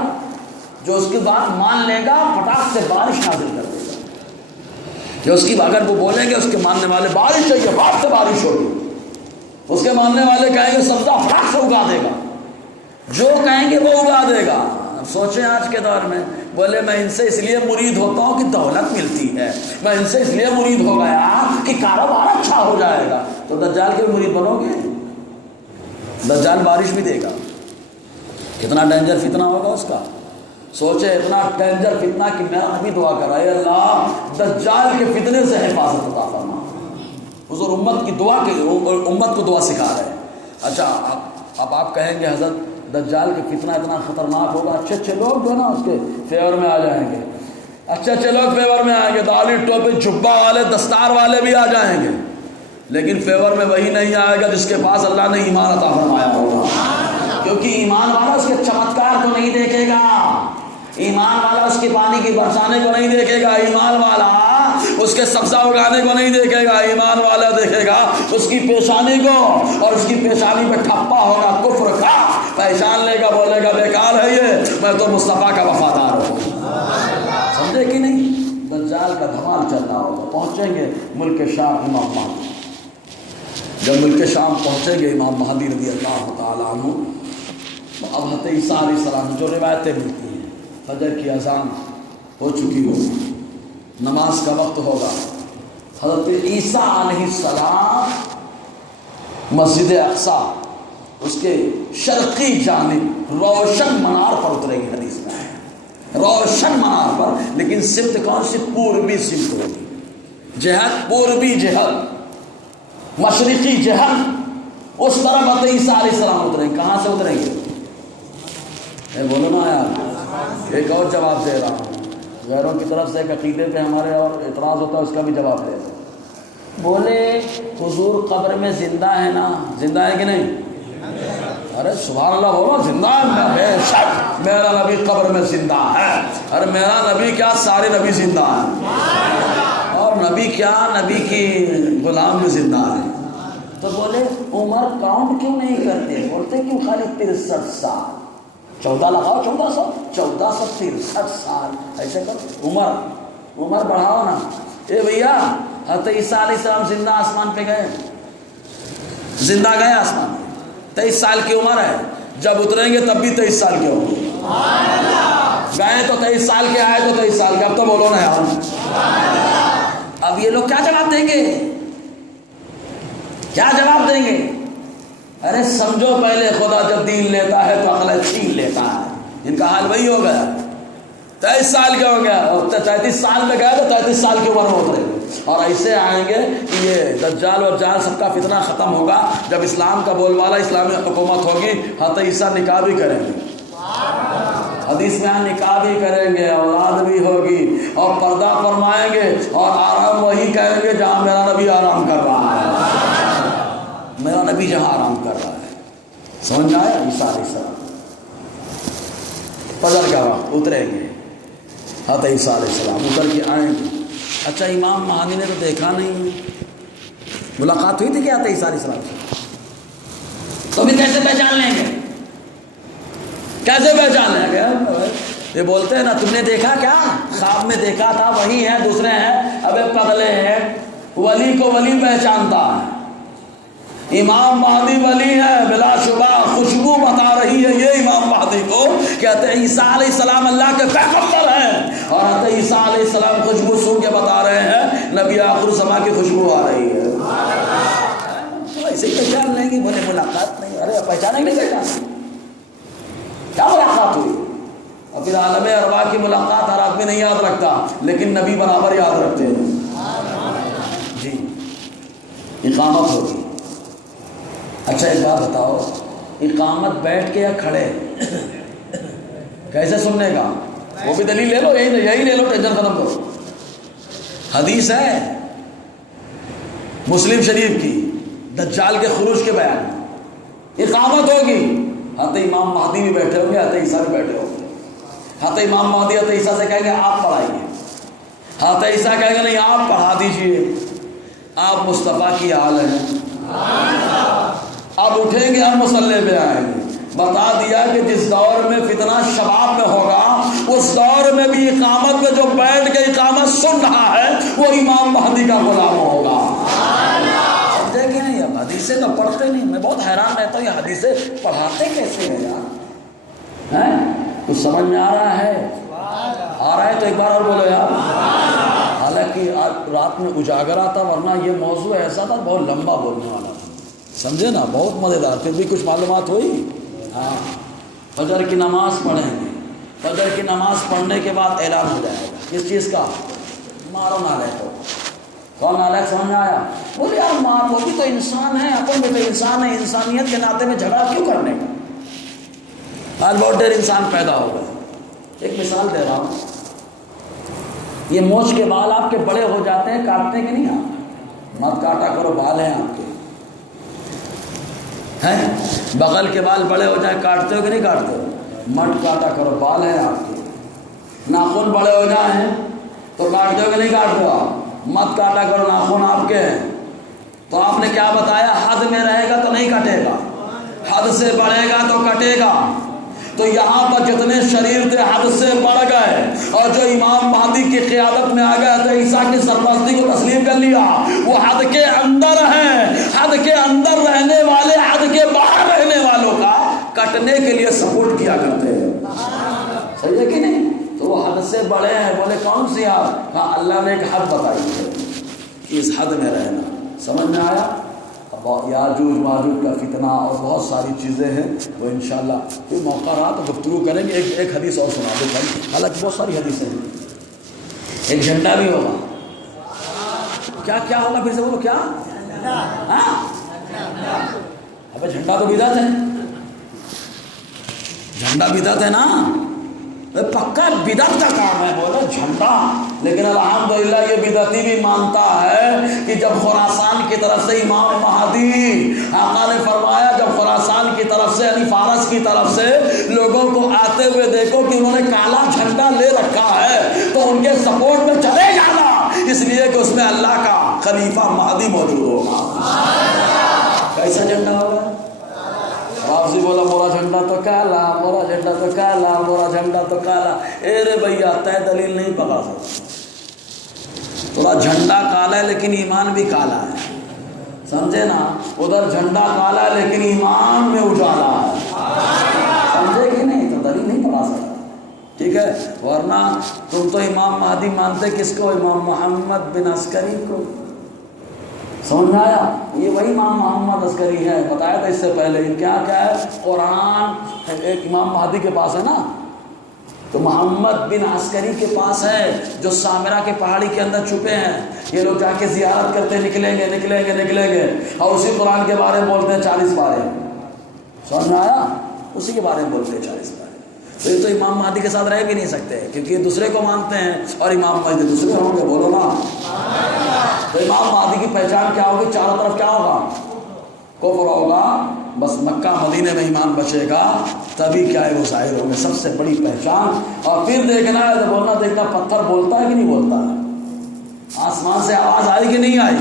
جو اس کی بات مان لے گا پٹاخ سے بارش نازل کر دے گا. جو اس کی اگر وہ بولیں گے اس کے ماننے والے بارش چاہیے, بات سے بارش ہوگی, اس کے ماننے والے کہیں گے سبزہ پٹاخ سے اگا دے گا, جو کہیں گے وہ اگا دے گا. اب سوچیں آج کے دور میں, بولے میں ان سے اس لیے مرید ہوتا ہوں کہ دولت ملتی ہے, میں ان سے اس لیے مرید ہو گیا کہ کاروبار اچھا ہو جائے گا, تو دجال کے مرید بنو گے؟ دجال بارش بھی دے گا. کتنا ڈینجر فتنہ ہوگا اس کا. سوچے اتنا ڈینجر فتنہ کہ میں ابھی دعا کر رہا ہے اللہ دجال کے فتنے سے حفاظت عطا فرما. حضور امت کی دعا کے امت کو دعا سکھا رہے ہیں. اچھا اب آپ کہیں گے حضرت دجال کے فتنہ اتنا خطرناک ہوگا, اچھے اچھے لوگ جو ہے نا اس کے فیور میں آ جائیں گے, اچھے اچھے لوگ فیور میں آئیں گے, داڑھی ٹوپی جھبا والے دستار والے بھی آ جائیں گے, لیکن فیور میں وہی نہیں آئے گا جس کے پاس اللہ نے ایمان عطا فرمایا ہوگا. کیونکہ ایمان والا اس کے چمتکار کو نہیں دیکھے گا, ایمان والا اس کے پانی کی برسانے کو نہیں دیکھے گا, ایمان والا اس کے سبزہ اگانے کو نہیں دیکھے گا, ایمان والا دیکھے گا اس کی پیشانی کو, اور اس کی پیشانی پہ ٹھپا ہوگا کفر کا, پہچان لے گا, بولے گا بیکار ہے یہ, میں تو مصطفیٰ کا وفادار ہوں. سمجھے کہ نہیں؟ دجال کا دھمال چل رہا ہوگا. پہنچیں گے ملک شام امام مہدی. جب ملک شام پہنچیں گے امام مہدی رضی اللہ تعالیٰ عنہ, اب حضرت عیسیٰ علیہ السلام جو روایتیں ملتی ہیں, فجر کی اذان ہو چکی ہوگی, نماز کا وقت ہوگا, حضرت عیسیٰ علیہ السلام مسجد اقصیٰ اس کے شرقی جانب روشن منار پر اتریں گے. حدیث میں ہے روشن منار پر, لیکن سمت کون سی؟ پوربی سمت ہوگی, جہت پوربی جہت, مشرقی جہت, اس طرف حضرت عیسیٰ علیہ السلام اتریں گے. کہاں سے اتریں گے؟ بولو نا یار, ایک اور جواب دے رہا ہوں. غیروں کی طرف سے ایک عقیدے پہ ہمارے اور اعتراض ہوتا ہے, اس کا بھی جواب دے رہا ہوں. بولے حضور قبر میں زندہ ہے نا, زندہ ہے کہ نہیں؟ ارے سبحان اللہ بولو, زندہ ہے, بے شک میرا نبی قبر میں زندہ ہے. ارے میرا نبی کیا, سارے نبی زندہ ہیں, اور نبی کیا, نبی کی غلام بھی زندہ ہے. تو بولے عمر کاؤنٹ کیوں نہیں کرتے, بولتے کیوں خالی 63 سال, 14 لگاؤ, 1463 سال ایسے کرو. عمر بڑھاؤ نا. اے بھیا حضرت عیسیٰ علیہ السلام زندہ آسمان پہ گئے, زندہ گئے آسمان پہ, 23 سال کی عمر ہے, جب اتریں گے تب بھی 23 سال کے ہوں گے. گئے تو 23 سال کے, آئے تو 23 سال کے. اب تو بولو نا یار, اب یہ لوگ کیا جواب دیں گے, کیا جواب دیں گے؟ ارے سمجھو پہلے خدا جب دین لیتا ہے تو عقل چھین لیتا ہے. ان کا حال وہی ہو گیا, 23 سال کے ہو گیا, اور 33 سال میں گئے تو 33 سال کی عمر میں اترے گے. اور ایسے آئیں گے کہ یہ دجال اور جال سب کا فتنہ ختم ہوگا. جب اسلام کا بول والا اسلامی حکومت ہوگی, حضرت عیسیٰ نکاح بھی کریں گے, حدیث میں نکاح بھی کریں گے, اولاد بھی ہوگی, اور پردہ فرمائیں گے, اور آرام وہی کہیں گے جہاں میرا نبی آرام کر رہا ہے, میرا نبی جہاں آرام کر رہا ہے. سمجھ میں آیا؟ عیسیٰ علیہ السلام فجر کا وقت اتریں گے, حضرت عیسیٰ علیہ السلام اتر کے آئیں گے. اچھا امام مہدی نے تو دیکھا نہیں, ملاقات ہوئی تھی کیا حضرت عیسیٰ علیہ السلام سے, تو بھی کیسے پہچان لیں گے, کیسے پہچان لیں گے؟ یہ بولتے ہیں نا تم نے دیکھا کیا, خواب میں دیکھا تھا, وہی ہے, دوسرے ہیں, ابے پگلے ہیں. ولی کو ولی پہچانتا ہے, امام مہدی ولی ہے بلا شبہ, خوشبو بتا رہی ہے یہ امام مہدی کو کہتے ہیں عیسیٰ علیہ السلام اللہ کے پیغمبر ہیں, اور حضرت عیسیٰ علیہ السلام خوشبو سن کے بتا رہے ہیں نبی آخر الزمان کی خوشبو آ رہی ہے. تو ایسے ہی پہچان لیں گے. بولے ملاقات نہیں, ارے پہچانے نہیں, پہچان کیا ملاقات ہوئی. اور پھر عالم ارواح کی ملاقات ہر آدمی نہیں یاد رکھتا, لیکن نبی برابر یاد رکھتے ہیں. جی اقامت ہوگی. اچھا ایک بات بتاؤ, اقامت بیٹھ کے یا کھڑے, کیسے سننے کا؟ وہ بھی دلیل لے لو, یہی لے لو, ٹینشن ختم کرو. حدیث ہے مسلم شریف کی, دجال کے خروج کے بیان, اقامت ہوگی, حضرت امام مہدی بھی بیٹھے ہوں گے, حضرت عیسیٰ بھی بیٹھے ہوں گے. حضرت امام مہدی حضرت عیسیٰ سے کہیں گے آپ پڑھائیے، حضرت عیسیٰ کہیں گے نہیں آپ پڑھا دیجئے، آپ مصطفیٰ کی آل ہیں، اب اٹھیں گے ہم مصلی پہ آئیں گے۔ بتا دیا کہ جس دور میں فتنہ شباب میں ہوگا اس دور میں بھی اقامت میں جو بیٹھ کے اقامت سن رہا ہے وہ امام مہدی کا غلام ہوگا۔ دیکھیں نہیں، اب حدیثیں تو پڑھتے نہیں، میں بہت حیران رہتا ہوں یہ حدیثیں پڑھاتے کیسے ہیں یار، ہیں کچھ سمجھ میں آ رہا ہے؟ آ رہا ہے تو ایک بار اور بولو یار۔ حالانکہ رات میں اجاگرا تھا، ورنہ یہ موضوع ایسا تھا بہت لمبا بولنے والا تھا، سمجھے نا، بہت مزیدار، پھر بھی کچھ معلومات ہوئی۔ ہاں، فجر کی نماز پڑھیں گے، فجر کی نماز پڑھنے کے بعد اعلان ہو جائے گا کس چیز کا؟ مارو نالائق کو۔ کون نالائق سمجھ میں آیا؟ بولے یار مار، وہ بھی تو انسان ہے، اپن بھی تو انسان ہے، انسانیت کے ناطے میں جھگڑا کیوں کرنے کا؟ آج بہت ڈیر انسان پیدا ہو گئے۔ ایک مثال دے رہا ہوں، یہ مونچھ کے بال آپ کے بڑے ہو جاتے ہیں، کاٹتے ہیں کہ نہیں آپ؟ مت کاٹا کرو، بال ہیں آپ کے، ہیں بغل کے بال بڑے ہو جائیں کاٹتے ہو کہ نہیں کاٹتے ہو؟ مت کاٹا کرو، بال ہیں آپ کے۔ ناخن بڑے ہو جائیں تو کاٹتے ہو کہ نہیں کاٹتے ہو آپ؟ مت کاٹا کرو، ناخن آپ کے ہیں۔ تو آپ نے کیا بتایا؟ حد میں رہے گا تو نہیں کٹے گا، حد سے بڑھے گا تو کٹے گا۔ تو یہاں پر جتنے شریر تھے حد سے بڑھ گئے، اور جو امام مہدی کی قیادت میں آ گئے تو عیسیٰ کی سرپرستی کو تسلیم کر لیا، وہ حد کے اندر ہیں، حد کے اندر رہنے والے حد کے باہر رہنے والوں کا کٹنے کے لیے سپورٹ کیا کرتے ہیں، صحیح ہے کہ نہیں؟ تو وہ حد سے بڑے ہیں۔ بولے کون سی حد؟ ہاں اللہ نے ایک حد بتائی ہے کہ اس حد میں رہنا، سمجھ میں آیا؟ یاجوج ماجوج کا فتنہ اور بہت ساری چیزیں ہیں، وہ انشاءاللہ کوئی موقع رہا تو گفتگو کریں گے۔ ایک حدیث اور سنا دو، حالانکہ بہت ساری حدیثیں ہیں۔ ایک جھنڈا بھی ہوگا، کیا ہوگا؟ پھر سے بولو کیا؟ ہاں ابے جھنڈا تو بدعت ہے، جھنڈا بدعت ہے نا، پکا بدعت کا کام ہے بولے جھنڈا۔ لیکن الحمدللہ یہ بدعتی بھی مانتا ہے کہ جب خراسان کی طرف سے امام مہدی، آقا نے فرمایا جب خراسان کی طرف سے یعنی فارس کی طرف سے لوگوں کو آتے ہوئے دیکھو کہ انہوں نے کالا جھنڈا لے رکھا ہے تو ان کے سپورٹ میں چلے جانا، اس لیے کہ اس میں اللہ کا خلیفہ مہدی موجود ہوگا۔ کیسا جھنڈا ہوگا؟ رافضی بولا مورا جھنڈا تو کالا، مورا جھنڈا تو کالا، مورا جھنڈا تو کالا۔ اے رے بھیا طے دلیل نہیں پکڑا سکتا، تھوڑا جھنڈا کالا ہے لیکن ایمان بھی کالا ہے، سمجھے نا؟ ادھر جھنڈا کالا ہے لیکن ایمان میں اجالا ہے، سمجھے کہ نہیں؟ تو دلیل نہیں پکڑا سکتا، ٹھیک ہے؟ ورنہ تم تو امام مہدی مانتے کس کو؟ امام محمد بن عسکری کو، سمجھ میں آیا؟ یہ وہی امام محمد عسکری ہے، بتایا تھا اس سے پہلے۔ کیا ہے؟ قرآن ایک امام مہدی کے پاس ہے نا، تو محمد بن عسکری کے پاس ہے جو سامرا کے پہاڑی کے اندر چھپے ہیں۔ یہ لوگ جا کے زیارت کرتے نکلیں گے اور اسی قرآن کے بارے میں بولتے ہیں 40 پارے، سمجھ میں آیا؟ اسی کے بارے میں بولتے ہیں 40 پارے۔ تو یہ تو امام مہدی کے ساتھ رہ بھی نہیں سکتے کیونکہ یہ دوسرے کو مانتے ہیں اور امام مہدی دوسرے ہوں گے، بولو نا۔ تو امام مہدی کی پہچان کیا ہوگی؟ چاروں طرف کیا ہوگا؟ کفر ہوگا، بس مکہ مدینے میں ایمان بچے گا، تبھی کیا ہے وہ ظاہر ہوں گے، سب سے بڑی پہچان۔ اور پھر دیکھنا ہے تو بولنا دیکھنا پتھر بولتا ہے کہ نہیں بولتا ہے، آسمان سے آواز آئی کہ نہیں آئی،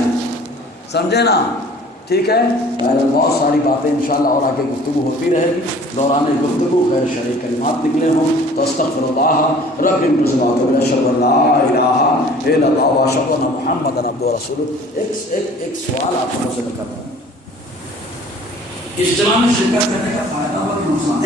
سمجھے نا؟ ٹھیک ہے، بہت ساری باتیں انشاءاللہ اور آگے گفتگو ہوتی رہے گی۔ دوران گفتگو غیر شرعی کلمات نکلے ہوں تو استغفر اللہ رب العزت اشہد ان لا الہ الا اللہ واشہد ان محمدا عبدہ ورسولہ۔ ایک سوال آپ لوگوں سے کر رہا ہوں، اجتماع میں شرکت کرنے کا فائدہ اور نقصان؟